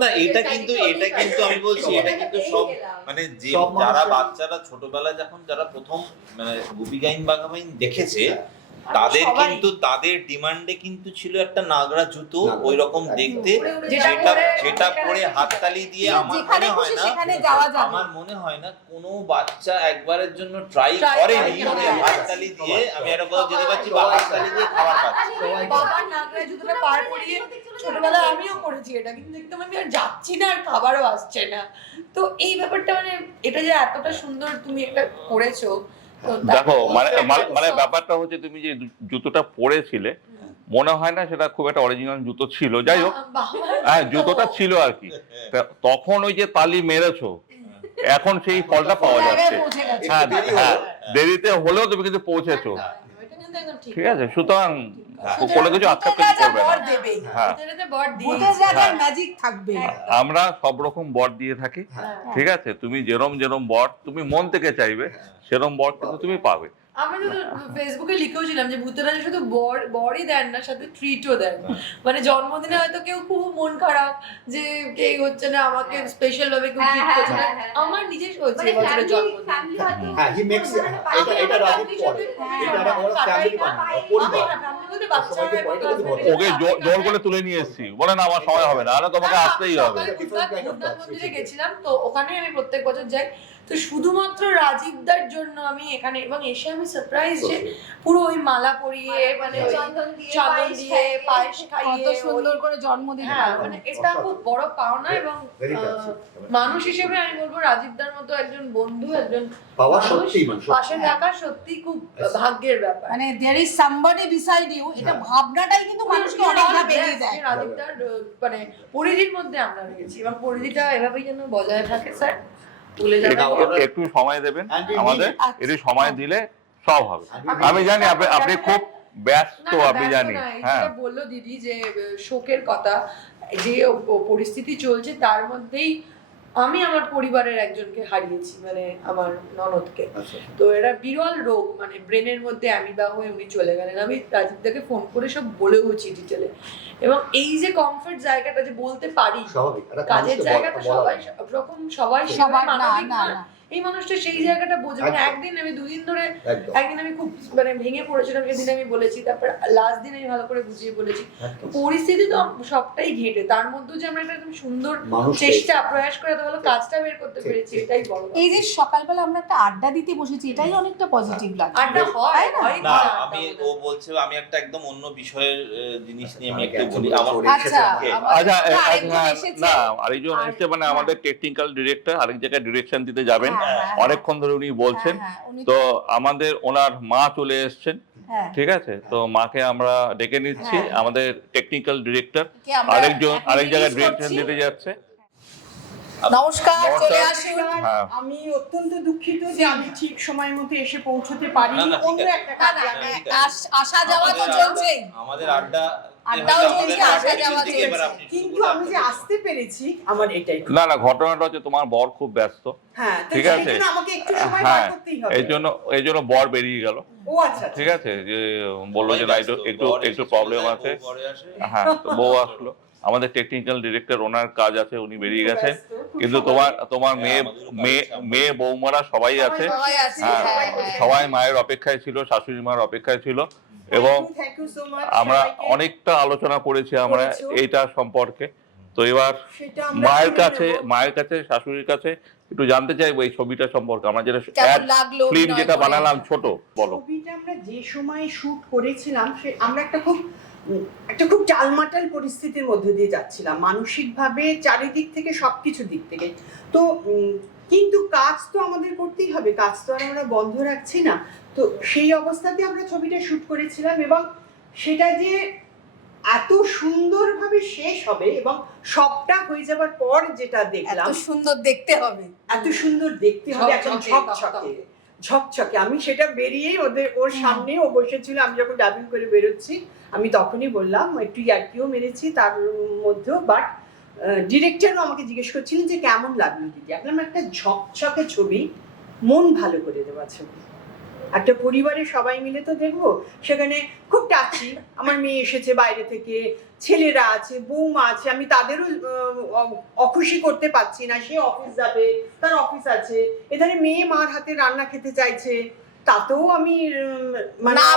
না, এটা কিন্তু আমি বলছি, এটা কিন্তু সব মানে যে সব যারা মানুষের- বাচ্চারা ছোটবেলায় যখন যারা প্রথম মানে গুপি গাইন বাঘাবাইন দেখেছে, তাদের সবাই। কিন্তু তাদের ডিমান্ডে কিন্তু ছিল একটা নাগরা জুতো নাগরা, ওই রকম একদম। দেখতে, যেটা যেটা পরে পরে হাততালি দিয়ে আমার যেখানে মনে হয় খুশি না, সেখানে যাওয়া যাবে। আমার মনে হয় না কোনো বাচ্চা একবারের জন্য ট্রাই Try করেনি করে যে না। হাততালি দিয়ে আমি একটা কথা যেতে পারছি বা হাততালি দিয়ে খাবার খাচ্ছি। বাবার নাগরা জুতোটা পার করিয়ে ছোটবেলায় আমিও করেছি এটা, কিন্তু দেখতাম আমি আর যাচ্ছি না, আর খাবারও আসছে না। তো এই ব্যাপারটা মানে এটা যে এতটা সুন্দর তুমি এটা করেছো, তো দেখো মানে তারপর মানে ব্যাপারটা হচ্ছে তুমি যে জুতোটা পরেছিলে, মনে হয় না সেটা খুব একটা অরিজিনাল জুতো ছিল। যাই হোক, হ্যাঁ, জুতোটা ছিল আর কি। তখন ওই যে তালি মেরেছো, এখন সেই ফলটা পাওয়া যাচ্ছে। পৌঁছে গেছে। হ্যাঁ, দেরি হ্যাঁ, হলো। দেরিতে হলেও তুমি কিন্তু পৌঁছেছো। এটা কিন্তু একদম ঠিক আছে, সুতরাং সুতরাং কোনো কিছু আক্ষেপ ভূতের রাজা করবে বর না। দেবেই। হ্যাঁ, ভূতেরাতে বর ভূতের দিয়েছে। রাজার হ্যাঁ। ম্যাজিক থাকবে। আমরা সব রকম বর দিয়ে থাকি। হ্যাঁ। ঠিক আছে, তুমি যেরম বর তুমি মন থেকে চাইবে, সেরম বর কিন্তু তুমি পাবে। আমি তো ফেসবুকে লিখেওছিলাম যে ভূতেরা শুধু বরই দেন না, সাথে ট্রিটও দেন। মানে জন্মদিনে হয়তো কেউ খুব মন খারাপ যে কেক হচ্ছে না, আমাকে স্পেশাল ভাবে কেউ ট্রিট করছে না। আমার নিজের হয়েছে এবছরের জন্মদিন। হ্যাঁ, he makes it. এটা রাজীব করে। এটা ওরা family বানায়, পরিবার। ওকে জোর করে তুলে নিয়ে এসেছি, বলে না আমার সময় হবে না, আরে তোমাকে আসতেই হবে। ভূতনাথ মন্দিরে গেছিলাম, তো ওখানে আমি প্রত্যেক বছর যাই। তো শুধুমাত্র রাজীবদার জন্য আমি এখানে, এবং এসে আমি সারপ্রাইজ যে পুরো ওই মালা পরিয়ে, মানে ওই চন্দন দিয়ে পায়েস খাইয়ে, কত সুন্দর করে জন্মদিন হ্যাঁ, পালন মানে করছে। এটা খুব বড় পাওনা। এবং Very touching. মানুষ হিসেবে আমি বলবো রাজীবদার মতো একজন বন্ধু, একজন পাওয়া মানুষ সত্যিই মানে সত্যি। পাশে থাকা সত্যি খুব ভাগ্যের ব্যাপার। মানে there is somebody beside you, এটা ভাবনাটাই কিন্তু মানুষকে অনেকভাবে এগিয়ে দেয়। রাজীবদার মানে পরিধির মধ্যে আমরা রয়েছি, এবং পরিধিটা এভাবেই যেন বজায় থাকে স্যার, ভুলে যাবেন না। একটু সময় দেবেন And we আমাদের, need it. একটু সময় দিলে সব হবে। আমি- আমি জানি আপনি খুব ব্যস্ত, না, আমি ব্যস্ত জানি। না, এই হ্যাঁ, যেটা বললো দিদি যে শোকের কথা, যে পরিস্থিতি চলছে তার মধ্যেই আমি আমার পরিবারের একজনকে হারিয়েছি, মানে আমার ননদকে। আচ্ছা। তো এটা বিরল রোগ, মানে ব্রেনের মধ্যে অ্যামিবা হয়ে উনি চলে গেলেন। আমি রাজীবদাকে ফোন করে সব বলেওছি ডিটেলে, এবং এই যে কমফর্ট জায়গাটা যে বলতে পারি, স্বাভাবিক। একটা কাজের মানুষকে জায়গাটা বলা সবাই হয়। সব রকম, সবাই সবার না, মানবিক না, না। না। এই মানুষটা সেই জায়গাটা বোঝে। মানে একদম। একদিন আমি দুদিন ধরে, একদম। একদিন আমি খুব মানে ভেঙে পড়েছিলাম, সেদিন আমি বলেছি, তারপর লাস্ট দিন আমি ভালো করে বুঝিয়ে বলেছি। একদম। পরিস্থিতি তো সবটাই ঘেটে, তার মধ্যে যে আমরা একটা একদম সুন্দর মানুষ চেষ্টা প্রয়াস করে এত ভালো কাজটা বের করতে পেরেছি, এটাই বড় কথা। এই যে সকালবেলা আমরা একটা আড্ডা দিতে বসেছি, এটাই অনেকটা পজিটিভ লাগে। আড্ডা হয় না? হয় না, না, আমি আড্ডা ও হয়। বলছে আমি একটা একদম অন্য বিষয়ের জিনিস নিয়ে আমি একটু একদম বলি। বলছো, আমার ওরে আচ্ছা, এসেছে। আমার- আচ্ছা, আরেকজন এসেছে। না, আরেকজন এসেছে, মানে হ্যাঁ। আমাদের টেকনিক্যাল ডিরেক্টর আরেক জায়গায় ডিরেকশন দিতে যাবেন। হ্যাঁ, হ্যাঁ, অনেকক্ষণ ধরে উনি বলছেন। হ্যাঁ, হ্যাঁ, উনি- তো আমাদের ওনার মা চলে এসেছেন। হ্যাঁ। ঠিক আছে, তো মাকে আমরা ডেকে নিচ্ছি। হ্যাঁ। আমাদের টেকনিক্যাল ডিরেক্টর কে আমরা আরেকজন এখন আরেক জায়গায় release ডিরেকশন করছি। দিতে যাচ্ছে। নমস্কার, নমস্কার। চলে আসুন। হ্যাঁ, আমি অত্যন্ত দুঃখিত যে আমি ঠিক সময় মতো এসে পৌঁছতে পারিনি। না, না, ঠিক অন্য আছে। একটা না, কাজে না, আমি ঠিক আছে। আসা যাওয়া তো আমাদের- চলছেই। আমাদের আড্ডা আড্ডাও চলছে, আসা যাওয়া চলছে। কিন্তু আমি যে আসতে পেরেছি আমার এটাই খুব- না না, ঘটনাটা হচ্ছে তোমার বর খুব ব্যস্ত। হ্যাঁ, তো ঠিক সেই আছে। জন্য আমাকে একটু সময় বার হ্যাঁ, করতেই হবে। এই জন্য বর বেরিয়ে গেল। ও আচ্ছা, ঠিক আছে, যে বললো যে না একটু একটু একটু প্রবলেম আছে। হ্যাঁ, তো বউ আসলো। আমাদের টেকনিক্যাল ডিরেক্টর ওনার কাজ আছে, উনি বেরিয়ে গেছেন, ব্যস্ত, খুব কিন্তু সময়- তোমার মেয়ে আমাদেরও কাজ মেয়ে আছে, আমরা- মেয়ে বৌমারা সবাই আছে। সবাই আছে, হ্যাঁ, হ্যাঁ, হ্যাঁ। সবাই মায়ের অপেক্ষায় ছিল, শাশুড়ি মার অপেক্ষায় ছিল, এবং Thank you so much আমরা সবাইকে। অনেকটা আলোচনা করেছি আমরা করেছো। এইটা সম্পর্কে। তো এবার সেটা আমরা মায়ের কাছে শাশুড়ির কাছে একটু জানতে চাইবো এই ছবিটা সম্পর্কে। আমরা যেটা কেমন লাগলো ফিল্ম অভিনয় যেটা করে? বানালাম ছোট, বলো। ছবিটা আমরা যে সময় শুট করেছিলাম আমরা একটা খুব টালমাটাল পরিস্থিতির মধ্যে দিয়ে যাচ্ছিলাম, মানসিকভাবে চারিদিক থেকে সবকিছু দিক থেকে। তো কিন্তু কাজ তো আমাদের করতেই হবে, কাজ তো আর আমরা বন্ধ রাখছি না। তো সেই অবস্থাতে আমরা ছবিটা শুট করেছিলাম, এবং সেটা যে এত সুন্দরভাবে শেষ হবে এবং সবটা হয়ে যাবার পর যেটা দেখলাম, এত সুন্দর দেখতে হবে, এত সুন্দর দেখতে হবে, একদম ঝকঝকে, ঝকঝকে ঝকঝকে। আমি সেটা বেরিয়েই ওর সামনে ও বসেছিল, আমি যখন ডাবিং করে বেরোচ্ছি আমি তখনই বললাম, একটু ইয়ার্কিও মেরেছি তার মধ্যেও, বাট ডিরেক্টরও আমাকে জিজ্ঞেস করছিলেন যে কেমন লাগলো দিদি। একদম একটা ঝকঝকে ছবি, মন ভালো করে দেওয়া ছবি, একটা পরিবারের সবাই মিলে তো দেখবো। সেখানে খুব টাচি, আমার মেয়ে এসেছে বাইরে থেকে, ছেলেরা আছে, বৌমা আছে, আমি তাদেরও অখুশি করতে পারছি না, সে অফিস যাবে, তার অফিস আছে, এখানে মেয়ে মার হাতে রান্না খেতে চাইছে, তাতেও আমি না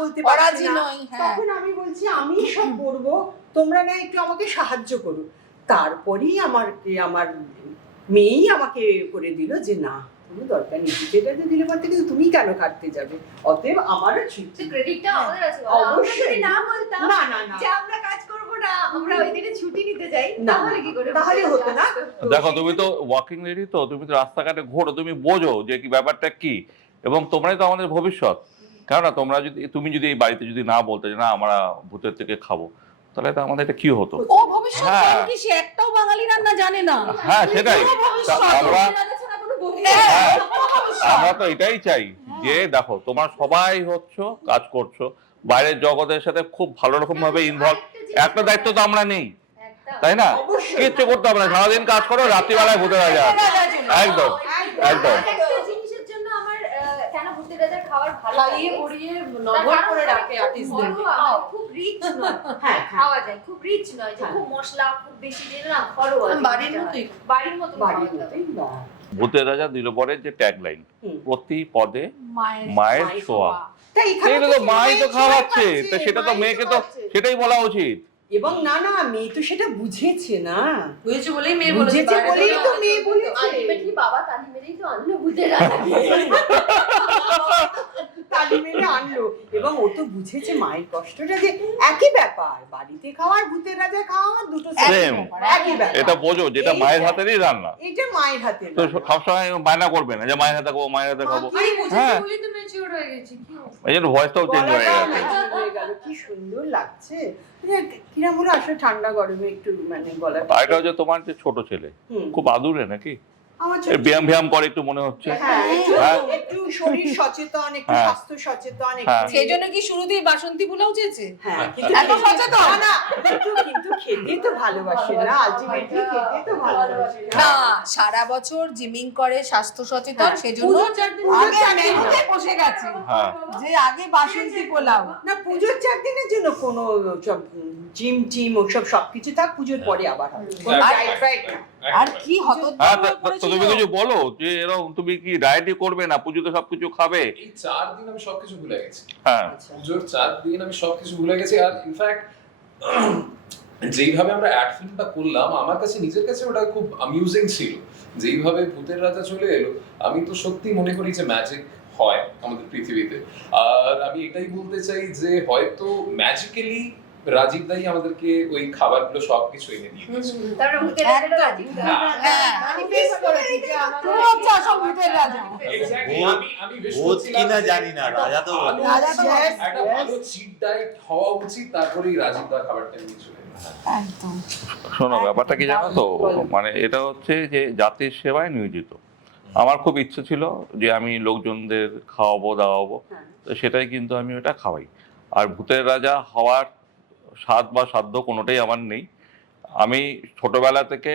বলতে পারছি অরাজি না। নই, হ্যাঁ। তখন আমি বলছি আমি সব করবো, তোমরা না একটু আমাকে সাহায্য করো। তারপরেই আমার মেয়েই আমাকে করে দিল যে না, কোনো দরকার নেই, যেটা দিলে পর থেকে তুমি কেন কাটতে যাবে, অতএব আমারও ছুটি। ক্রেডিটটা আমাদের আছে, অবশ্যই। আমরা যদি না বলতাম না না না যে আমরা কাজ করব না, আমরা ওই দিনে ছুটি নিতে যাই, না, তাহলে কি করে তাহলে হতো না। দেখো, তুমি তো ওয়াকিং লেডি, তো তুমি তো রাস্তাঘাটে ঘোরো, তুমি বোঝো যে কি ব্যাপারটা কি, এবং তোমরাই তো আমাদের ভবিষ্যৎ। কেননা তুমি যদি এই বাড়িতে যদি না বলতে যে না আমরা ভূতের থেকে খাবো, তাহলে তো আমাদের এটা কি হতো? ও ভবিষ্যৎ হ্যাঁ। জানে কি? সে একটাও বাঙালি রান্না জানে না। হ্যাঁ, সেটাই। তা আমরা হ্যাঁ, আমরা তো এটাই চাই যে দেখো, তোমরা সবাই কাজ করছো, বাইরের জগতের সাথে খুব ভালো রকম ভাবে ইনভলভ। একটা দায়িত্ব তো আমরা নেই, তাই না? অবশ্যই। কিচ্ছু করতে হবে না, সারাদিন কাজ করো, রাত্রিবেলায় ভূতের রাজা। একদম একদম। একটা জিনিসের জন্য আমার কেন ভূতের রাজা খাওয়ার ভালো খাইয়ে লাগে, পরিয়ে তার নগর কারণ করে হচ্ছে রাখে খুব আর্টিস্টদের। ঘরোয়া, মানে খুব রিচ নয়, হ্যাঁ, খাওয়া যায় খুব রিচ নয়, যে খুব মশলা খুব বেশি দিন না, ঘরোয়া বাড়ির জিনিসটা মতোই। হয়। বাড়ির মতো বাড়ির খাওয়া দাওয়া। মতোই না। ভূতের রাজা দিল পরের যে ট্যাগ লাইন, হুম। প্রতি পদে মায়ের মায়ের ছোঁয়া। তা এখানে সেটা তো মাই তো মায়ের খাওয়াচ্ছে, ছোঁয়া তো সেটা তো মায়ের মেয়েকে তো খাওয়াচ্ছে। সেটাই বলা উচিত। এবং না মেয়ে তো সেটা বুঝেছে না, বুঝেছে বলেই মেয়ে বুঝেছে বলেছে, বলেই তো মেয়ে বলেছে। আলটিমেটলি বাবা তালি মেরেই তো আনলো ভূতের রাজাকে। তালি মেরে আনলো, এবং ও তো বুঝেছে মায়ের কষ্টটা, যে একই ব্যাপার, বাড়িতে খাওয়ার ভূতের রাজা খাওয়া দুটো Same. একই ব্যাপার। এটা বোঝো, যেটা এই মায়ের যে- হাতেরই রান্না, এটা মায়ের হাতে তো সবসময় বায়না করবে না যে মায়ের হাতে খাবো, মায়ের হাতে খাবো। হ্যাঁ, এই জন্য ভয়েসটাও চেঞ্জ হয়ে গেছে। কি সুন্দর লাগছে, কিরম হলো আসলে ঠান্ডা গরমে একটু মানে গলা। আর এটা হচ্ছে তোমার যে ছোট ছেলে, খুব আদুরে নাকি? আমার এই ব্যায়াম করে একটু মনে হচ্ছে। হ্যাঁ, হ্যাঁ। একটু শরীর সচেতন, একটু হ্যাঁ। স্বাস্থ্য সচেতন, হ্যাঁ। একটু সেই জন্য কি শুরুতেই বাসন্তী পোলাও চেয়েছে? হ্যাঁ, কিন্তু এত সচেতন? না, কিন্তু খেতে তো ভালোবাসে না, আলটিমেটলি খেতে তো ভালোবাসে না, সারা বছর জিমিং করে, স্বাস্থ্য সচেতন, হ্যাঁ। সেজন্য পুজোর 4 দিন আগে মেনুতে বসে গেছে হ্যাঁ। যে আগে বাসন্তী পোলাও। না, পুজোর 4 দিনের জন্য কোনো জিম ওসব সবকিছু থাক, পুজোর পরে আবার হবে। কোনো আর- ডায়েট ফাইট না। আর কি হ্যাঁ, হতোদ্যম তো করেছিল। তুমি কিছু বলো যে এরকম তুমি কি ডায়েটই করবে না, পুজোতে সবকিছু খাবে? এই 4 দিন আমি সবকিছু ভুলে গেছি। হ্যাঁ, পুজোর 4 দিন আমি সবকিছু ভুলে গেছি। আর ইনফ্যাক্ট যেইভাবে আমরা অ্যাড ফিল্মটা করলাম, আমার কাছে নিজের কাছে ওটা খুব অ্যামিউজিং ছিল। যেইভাবে ভূতের রাজা চলে এলো, আমি তো সত্যি মনে করি যে ম্যাজিক হয় আমাদের পৃথিবীতে। আর আমি এটাই বলতে চাই যে হয়তো ম্যাজিক্যালি রাজীব দাই আমাদেরকে ওই খাবারগুলো সবকিছু এনে দিয়ে দিয়েছে। তারপরে ভূতের রাজাটা রাজীব দা। হ্যাঁ, Manifest করেছি যে আমাদের তুমি হচ্ছে আসল ভূতের রাজা। Exactly, আমি wish ভূত করছিলাম কিনা যে জানি না, রাজা তো বলে। রাজা তো Yes, একটা yes. ভালো চিট ডায়েট হওয়া উচিত, তারপরেই রাজীব দা খাবারটা নিয়ে চলে এলো। একদম। শোনো, ব্যাপারটা কি জানো তো, মানে এটা হচ্ছে যে জাতির সেবায় নিয়োজিত। আমার খুব ইচ্ছে ছিল যে আমি লোকজনদের খাওয়াবো দাওয়াবো, তো সেটাই কিন্তু আমি ওটা খাওয়াই। আর ভূতের রাজা হওয়ার স্বাদ বা সাধ্য কোনোটাই আমার নেই। আমি ছোটবেলা থেকে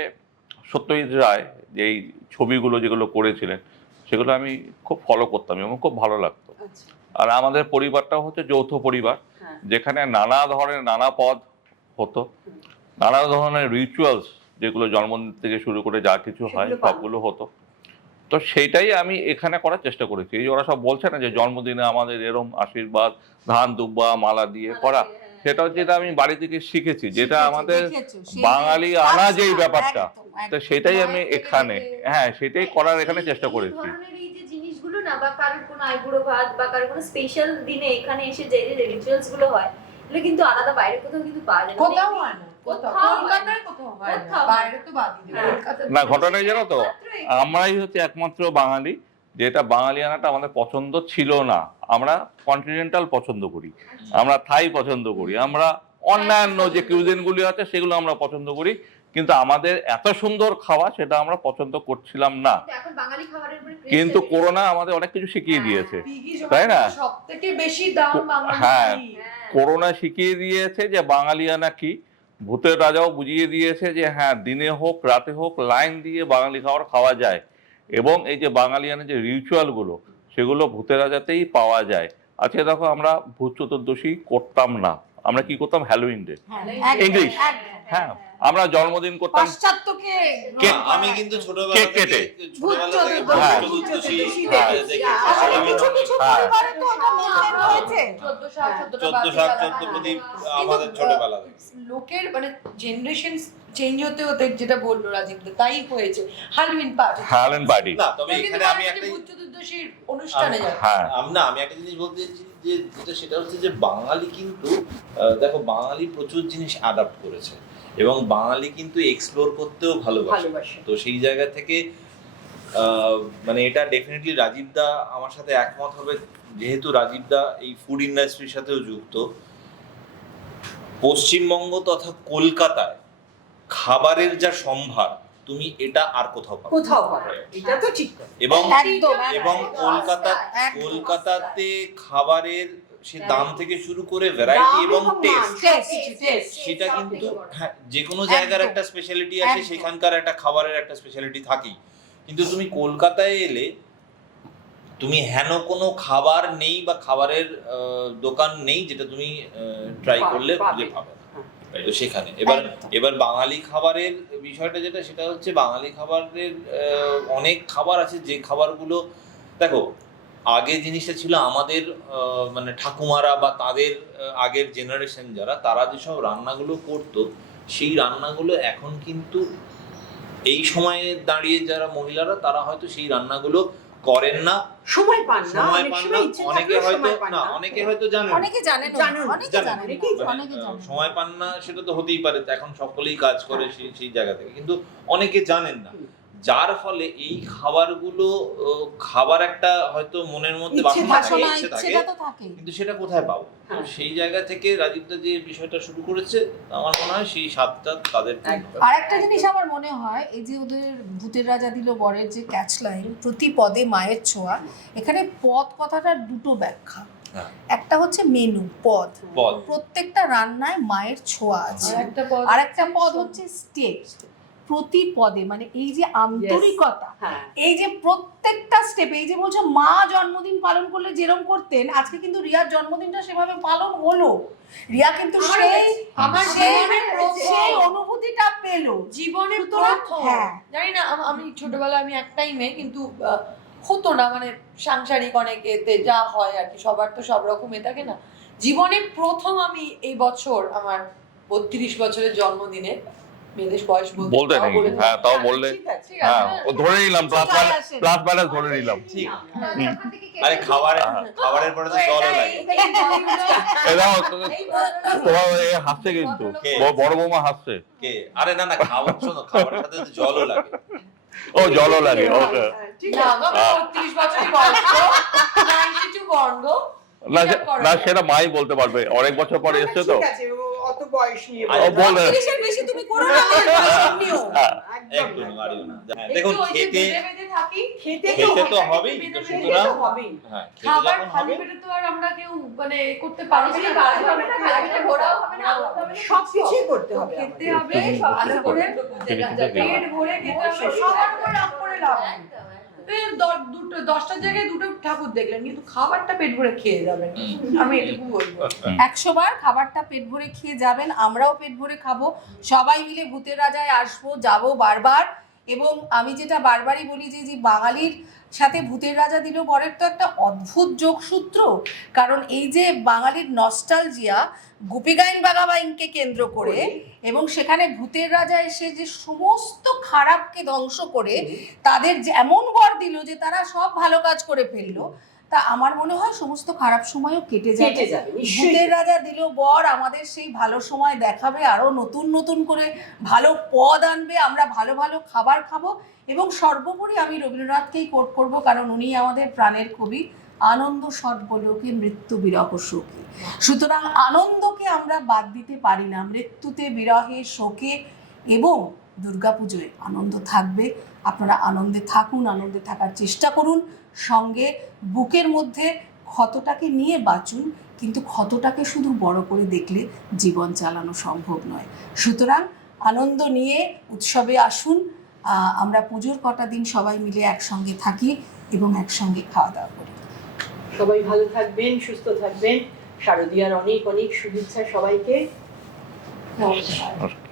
সত্যজিৎ রায় যে এই ছবিগুলো যেগুলো করেছিলেন, সেগুলো আমি খুব ফলো করতাম এবং খুব ভালো লাগতো। আচ্ছা, আর আমাদের পরিবারটাও হচ্ছে যৌথ পরিবার, হ্যাঁ। যেখানে নানা ধরনের নানা পদ হতো, নানা ধরনের রিচুয়ালস যেগুলো জন্মদিন থেকে শুরু করে যা কিছু হয় সেগুলো পালন। সবগুলো হতো। তো সেইটাই আমি এখানে করার চেষ্টা করেছি। এই যে ওরা সব বলছে না যে জন্মদিনে আমাদের এরম আশীর্বাদ ধান দুব্বা মালা দিয়ে করা, সেটা যেটা আমি বাড়ি থেকে শিখেছি, যেটা আমাদের দেখেছো, সেই বাঙালি যে আনা কাজটা, যেই ব্যাপারটা, একদম, তো একদম। সেটাই আমি এখানে সেটাই করার এখানে চেষ্টা এই করেছি। ধরনের এই যে জিনিসগুলো না, বা কারোর কোনো আইবুড়ো ভাত বা কারোর কোনো স্পেশাল দিনে এখানে এসে যে রিচুয়ালস গুলো হয়, এগুলো কিন্তু আলাদা বাইরে কোথাও কিন্তু পাওয়া যায় না। কোথাও হয় না, কোথাও হয় না। কলকাতায় কোথাও হয় না, কোথাও বাইরে তো বাদই দিও। হ্যাঁ। কলকাতায় না ঘটনা জানো তো, একমাত্র এখানে। আমরাই হচ্ছে একমাত্র বাঙালি যেটা বাঙালিয়ানাটা আমাদের পছন্দ ছিল না। আমরা কন্টিনেন্টাল পছন্দ করি, আমরা থাই পছন্দ করি, আমরা অন্যান্য যে কিউজিনগুলি আছে সেগুলো আমরা পছন্দ করি, কিন্তু আমাদের এত সুন্দর খাওয়া সেটা আমরা পছন্দ করছিলাম না। কিন্তু এখন বাঙালি খাবারের উপরে craze কিন্তু হয়ে গেছে। করোনা আমাদের অনেক কিছু শিখিয়ে দিয়েছে, পিগি তাই না? সবথেকে বেশি দাম বাঙালি। হ্যাঁ। হ্যাঁ। করোনা শিখিয়ে দিয়েছে যে বাঙালিয়ানা কি। ভূতের রাজাও বুঝিয়ে দিয়েছে যে হ্যাঁ, দিনে হোক রাতে হোক লাইন দিয়ে বাঙালি খাবার খাওয়া যায়, এবং এই যে বাঙালিয়ানা যে রিচুয়ালগুলো সেগুলো ভূতের রাজাতেই পাওয়া যায়। আচ্ছা দেখো, আমরা ভূত চতুর্দশী করতাম না, আমরা কি করতাম? হ্যালোইন ডে, হ্যাঁ, ইংলিশ। একদম। হ্যাঁ, আমরা জন্মদিন করতাম পাশ্চাত্যকে কেক, আমি কিন্তু ছোটবেলা কেক থেকে কেটে। ছোটবেলা থেকে হ্যাঁ। ভূত চতুর্দশী দেখেছি। দেখেছি। আর আমি কিছু কিছু হ্যাঁ। পরিবারে তো ওটা maintain হয়েছে। 14 শাক 14 শাক 14 প্রদীপ আমাদের ছোটবেলা থেকে। লোকের মানে জেনারেশন চেঞ্জ হতে হতে, যেটা বললো রাজীব দা, তাই হয়েছে হ্যালোইন পার্টি। হ্যালেন বাড়ি। না তবে এখানে আমি একটা ভূত চতুর্দশীর অনুষ্ঠানে যাই। হ্যাঁ, আমি একটা জিনিস বলতে চাইছি যে যেটা সেটা হচ্ছে যে বাঙালি কিন্তু দেখো বাঙালি প্রচুর জিনিস অ্যাডাপ্ট করেছে এবং বাঙালি কিন্তু এক্সপ্লোর করতেও ভালোবাসে। ভালোবাসে। তো সেই জায়গা থেকে মানে এটা ডেফিনেটলি রাজীব দা আমার সাথে একমত হবে, যেহেতু রাজীব দা এই ফুড ইন্ডাস্ট্রির সাথেও যুক্ত। পশ্চিমবঙ্গ তথা কলকাতায় খাবারের যা সম্ভার তুমি এটা আর কোথাও পাবে না। কোথাও পাবে না। এটা তো ঠিক কথা। এবং একদম, এবং একদম। কলকাতাতে খাবারের সে দাম থেকে শুরু করে ভ্যারাইটি দাম এবং এবং টেস্ট, Taste. সেটা কিন্তু হ্যাঁ, যে কোনো জায়গার একদম। একটা স্পেশালিটি আছে, একদম। সেখানকার একটা খাবারের একটা স্পেশালিটি থাকেই। কিন্তু তুমি কলকাতায় এলে তুমি হেন কোনো খাবার নেই বা খাবারের দোকান নেই যেটা তুমি ট্রাই করলে পাবে। খুঁজে পাবে না। তো সেখানে এবার বাঙালি খাবারের বিষয়টা যেটা, সেটা হচ্ছে বাঙালি খাবারের অনেক খাবার আছে যে খাবারগুলো দেখো আগে জিনিসটা ছিল আমাদের মানে ঠাকুমারা বা তাদের আগের জেনারেশন যারা, তারা যেসব রান্নাগুলো করতো সেই রান্নাগুলো এখন কিন্তু এই সময়ে দাঁড়িয়ে যারা মহিলারা তারা হয়তো সেই রান্নাগুলো করেন না, সময় পান না, সময় অনেক পান না, সময় ইচ্ছে অনেকে থাকলেও হয়তো সময় পান না, না। অনেকে হয়তো জানেন না। অনেকে জানেন না, জানেন না, অনেকে জানেন জানেন না। না, অনেকেই জানেন। অনেকে জানেন না। সময় পান না সেটা তো হতেই পারে, এখন সকলেই কাজ করে সেই জায়গা থেকে, কিন্তু অনেকে জানেন না, যার ফলে এই খাবারগুলো খাবার একটা হয়তো মনের মধ্যে ইচ্ছে বাসনা থাকে, থাকে, বাসনা, ইচ্ছে থাকে, ইচ্ছেটা তো থাকেই। কিন্তু সেটা কোথায় পাবো? তো হ্যাঁ। সেই জায়গা থেকে রাজীবদা যে বিষয়টা শুরু করেছে, আমার মনে হয় সেই স্বাদটা তাদের পূর্ণ একদম। হবে। আর একটা জিনিস আমার মনে হয়, এই যে ওদের ভূতের রাজা দিল বরের যে ক্যাচ লাইন, প্রতি পদে মায়ের ছোঁয়া, এখানে পদ কথাটার দুটো ব্যাখ্যা। হ্যাঁ। একটা হচ্ছে মেনু পদ, বল। প্রত্যেকটা রান্নায় মায়ের ছোঁয়া আছে। আর একটা পদ হচ্ছে স্টেপ, প্রতি পদে মানে এই যে আন্তরিকতা, হ্যাঁ। এই যে প্রত্যেকটা স্টেপে, এই যে বলছো মা জন্মদিন পালন করলে যেরকম করতেন, আজকে কিন্তু রিয়ার জন্মদিনটা সেভাবে পালন হলো। রিয়া কিন্তু আমার সেই জীবনের প্রথম- সেই অনুভূতিটা পেলো জীবনে সুতরাং, প্রথম হ্যাঁ। জানি না, আমি ছোটবেলায় আমি একটাই মেয়ে, কিন্তু হতো না মানে সাংসারিক অনেক এতে যা হয় আর কি, সবার তো সব রকম এ থাকে না। জীবনে প্রথম আমি এই বছর আমার 32 বছরের জন্মদিনে, মেয়েদের বয়স বলতে তাও নেই, বলে হ্যাঁ তাও বললে, ঠিক আছে। ঠিক আছে, হ্যাঁ ও ধরে নিলাম, প্লাস ব্যালেন্স ধরে নিলাম। ঠিক। হ্যাঁ, ওখান থেকে কেটে আরে খাবারের হ্যাঁ। পরে তো জলও লাগে। এরাও তোমার এই হাসছে কিন্তু, কে? বড় বৌমা হাসছে। কে? আরে না খাবার, শোনো, খাবারের সাথে তো জলও লাগে। ও জলও লাগে, ওকে। ঠিক না, আছে। আমার 32 বছরই বয়স তো, 92 বর্ণ। না হিসাব করো। না, সেটা মাই বলতে পারবে, অনেক বছর পরে এসছে তো। ঠিক আছে, ও অত বয়স নিয়ে আরে ও বলে, তিরিশের বেশি তুমি করো না, এমনিও। হ্যাঁ, একটু নাড়িও না। হ্যাঁ, একটু দেখুন ওই যে খেতে বেঁধে বেঁধে থাকি, খেতে খেতে তো হবে। হবেই, তো খেতে সুতরাং তো হবেই। হ্যাঁ, খেতে খাবার যখন খালি হবে পেটে তো আর আমরা কেউ মানে করতে পারি না, খালি হবে না, খালি পেটে ঘোরাও হবে না, আলাদা হবে না। সব কিছুই করতে হবে খেতে আমাদের। হবে ভালো করে, খেতে পেট ভরে খেতে হবে, সবার উপর রাগ করে লাভ নেই। একদম, একদম। দুটো 10টার জায়গায় দুটো ঠাকুর দেখলেন, কিন্তু খাবারটা পেট ভরে খেয়ে যাবেন, আমি এটুকু বলবো। 100 বার খাবারটা পেট ভরে খেয়ে যাবেন, আমরাও পেট ভরে খাবো, সবাই মিলে ভূতের রাজায় আসবো, যাবো বারবার। এবং আমি যেটা বারবারই বলি যে বাঙালির সাথে ভূতের রাজা দিল বরের তো একটা অদ্ভুত যোগসূত্র, কারণ এই যে বাঙালির নস্টালজিয়া গুপি গাইন বাঘাবাইনকে কেন্দ্র করে, এবং সেখানে ভূতের রাজা এসে যে সমস্ত খারাপকে ধ্বংস করে তাদের এমন বর দিল যে তারা সব ভালো কাজ করে ফেললো, তা আমার মনে হয় সমস্ত খারাপ সময়ও কেটে যাবে। নিশ্চয়ই। ভূতের রাজা দিল বর আমাদের সেই ভালো সময় দেখাবে, আরো নতুন নতুন করে ভালো পদ আনবে, আমরা ভালো ভালো খাবার খাবো। এবং সর্বোপরি আমি রবীন্দ্রনাথকেই কোট করব, কারণ উনি আমাদের প্রাণের কবি, আনন্দ সর্বলোকে মৃত্যু বিরহ শোকে। সুতরাং আনন্দকে আমরা বাদ দিতে পারি না, মৃত্যুতে বিরহে শোকে। এবং দুর্গাপুজোয় আনন্দ থাকবে, আপনারা আনন্দে থাকুন, আনন্দে থাকার চেষ্টা করুন, সঙ্গে বুকের মধ্যে ক্ষতটাকে নিয়ে বাঁচুন, কিন্তু ক্ষতটাকে শুধু বড় করে দেখলে জীবন চালানো সম্ভব নয়। সুতরাং আনন্দ নিয়ে উৎসবে আসুন, আমরা পুজোর কটা দিন সবাই মিলে একসঙ্গে থাকি এবং একসঙ্গে খাওয়া দাওয়া করি। সবাই ভালো থাকবেন, সুস্থ থাকবেন, শারদীয়ার অনেক অনেক শুভেচ্ছা সবাইকে। নমস্কার।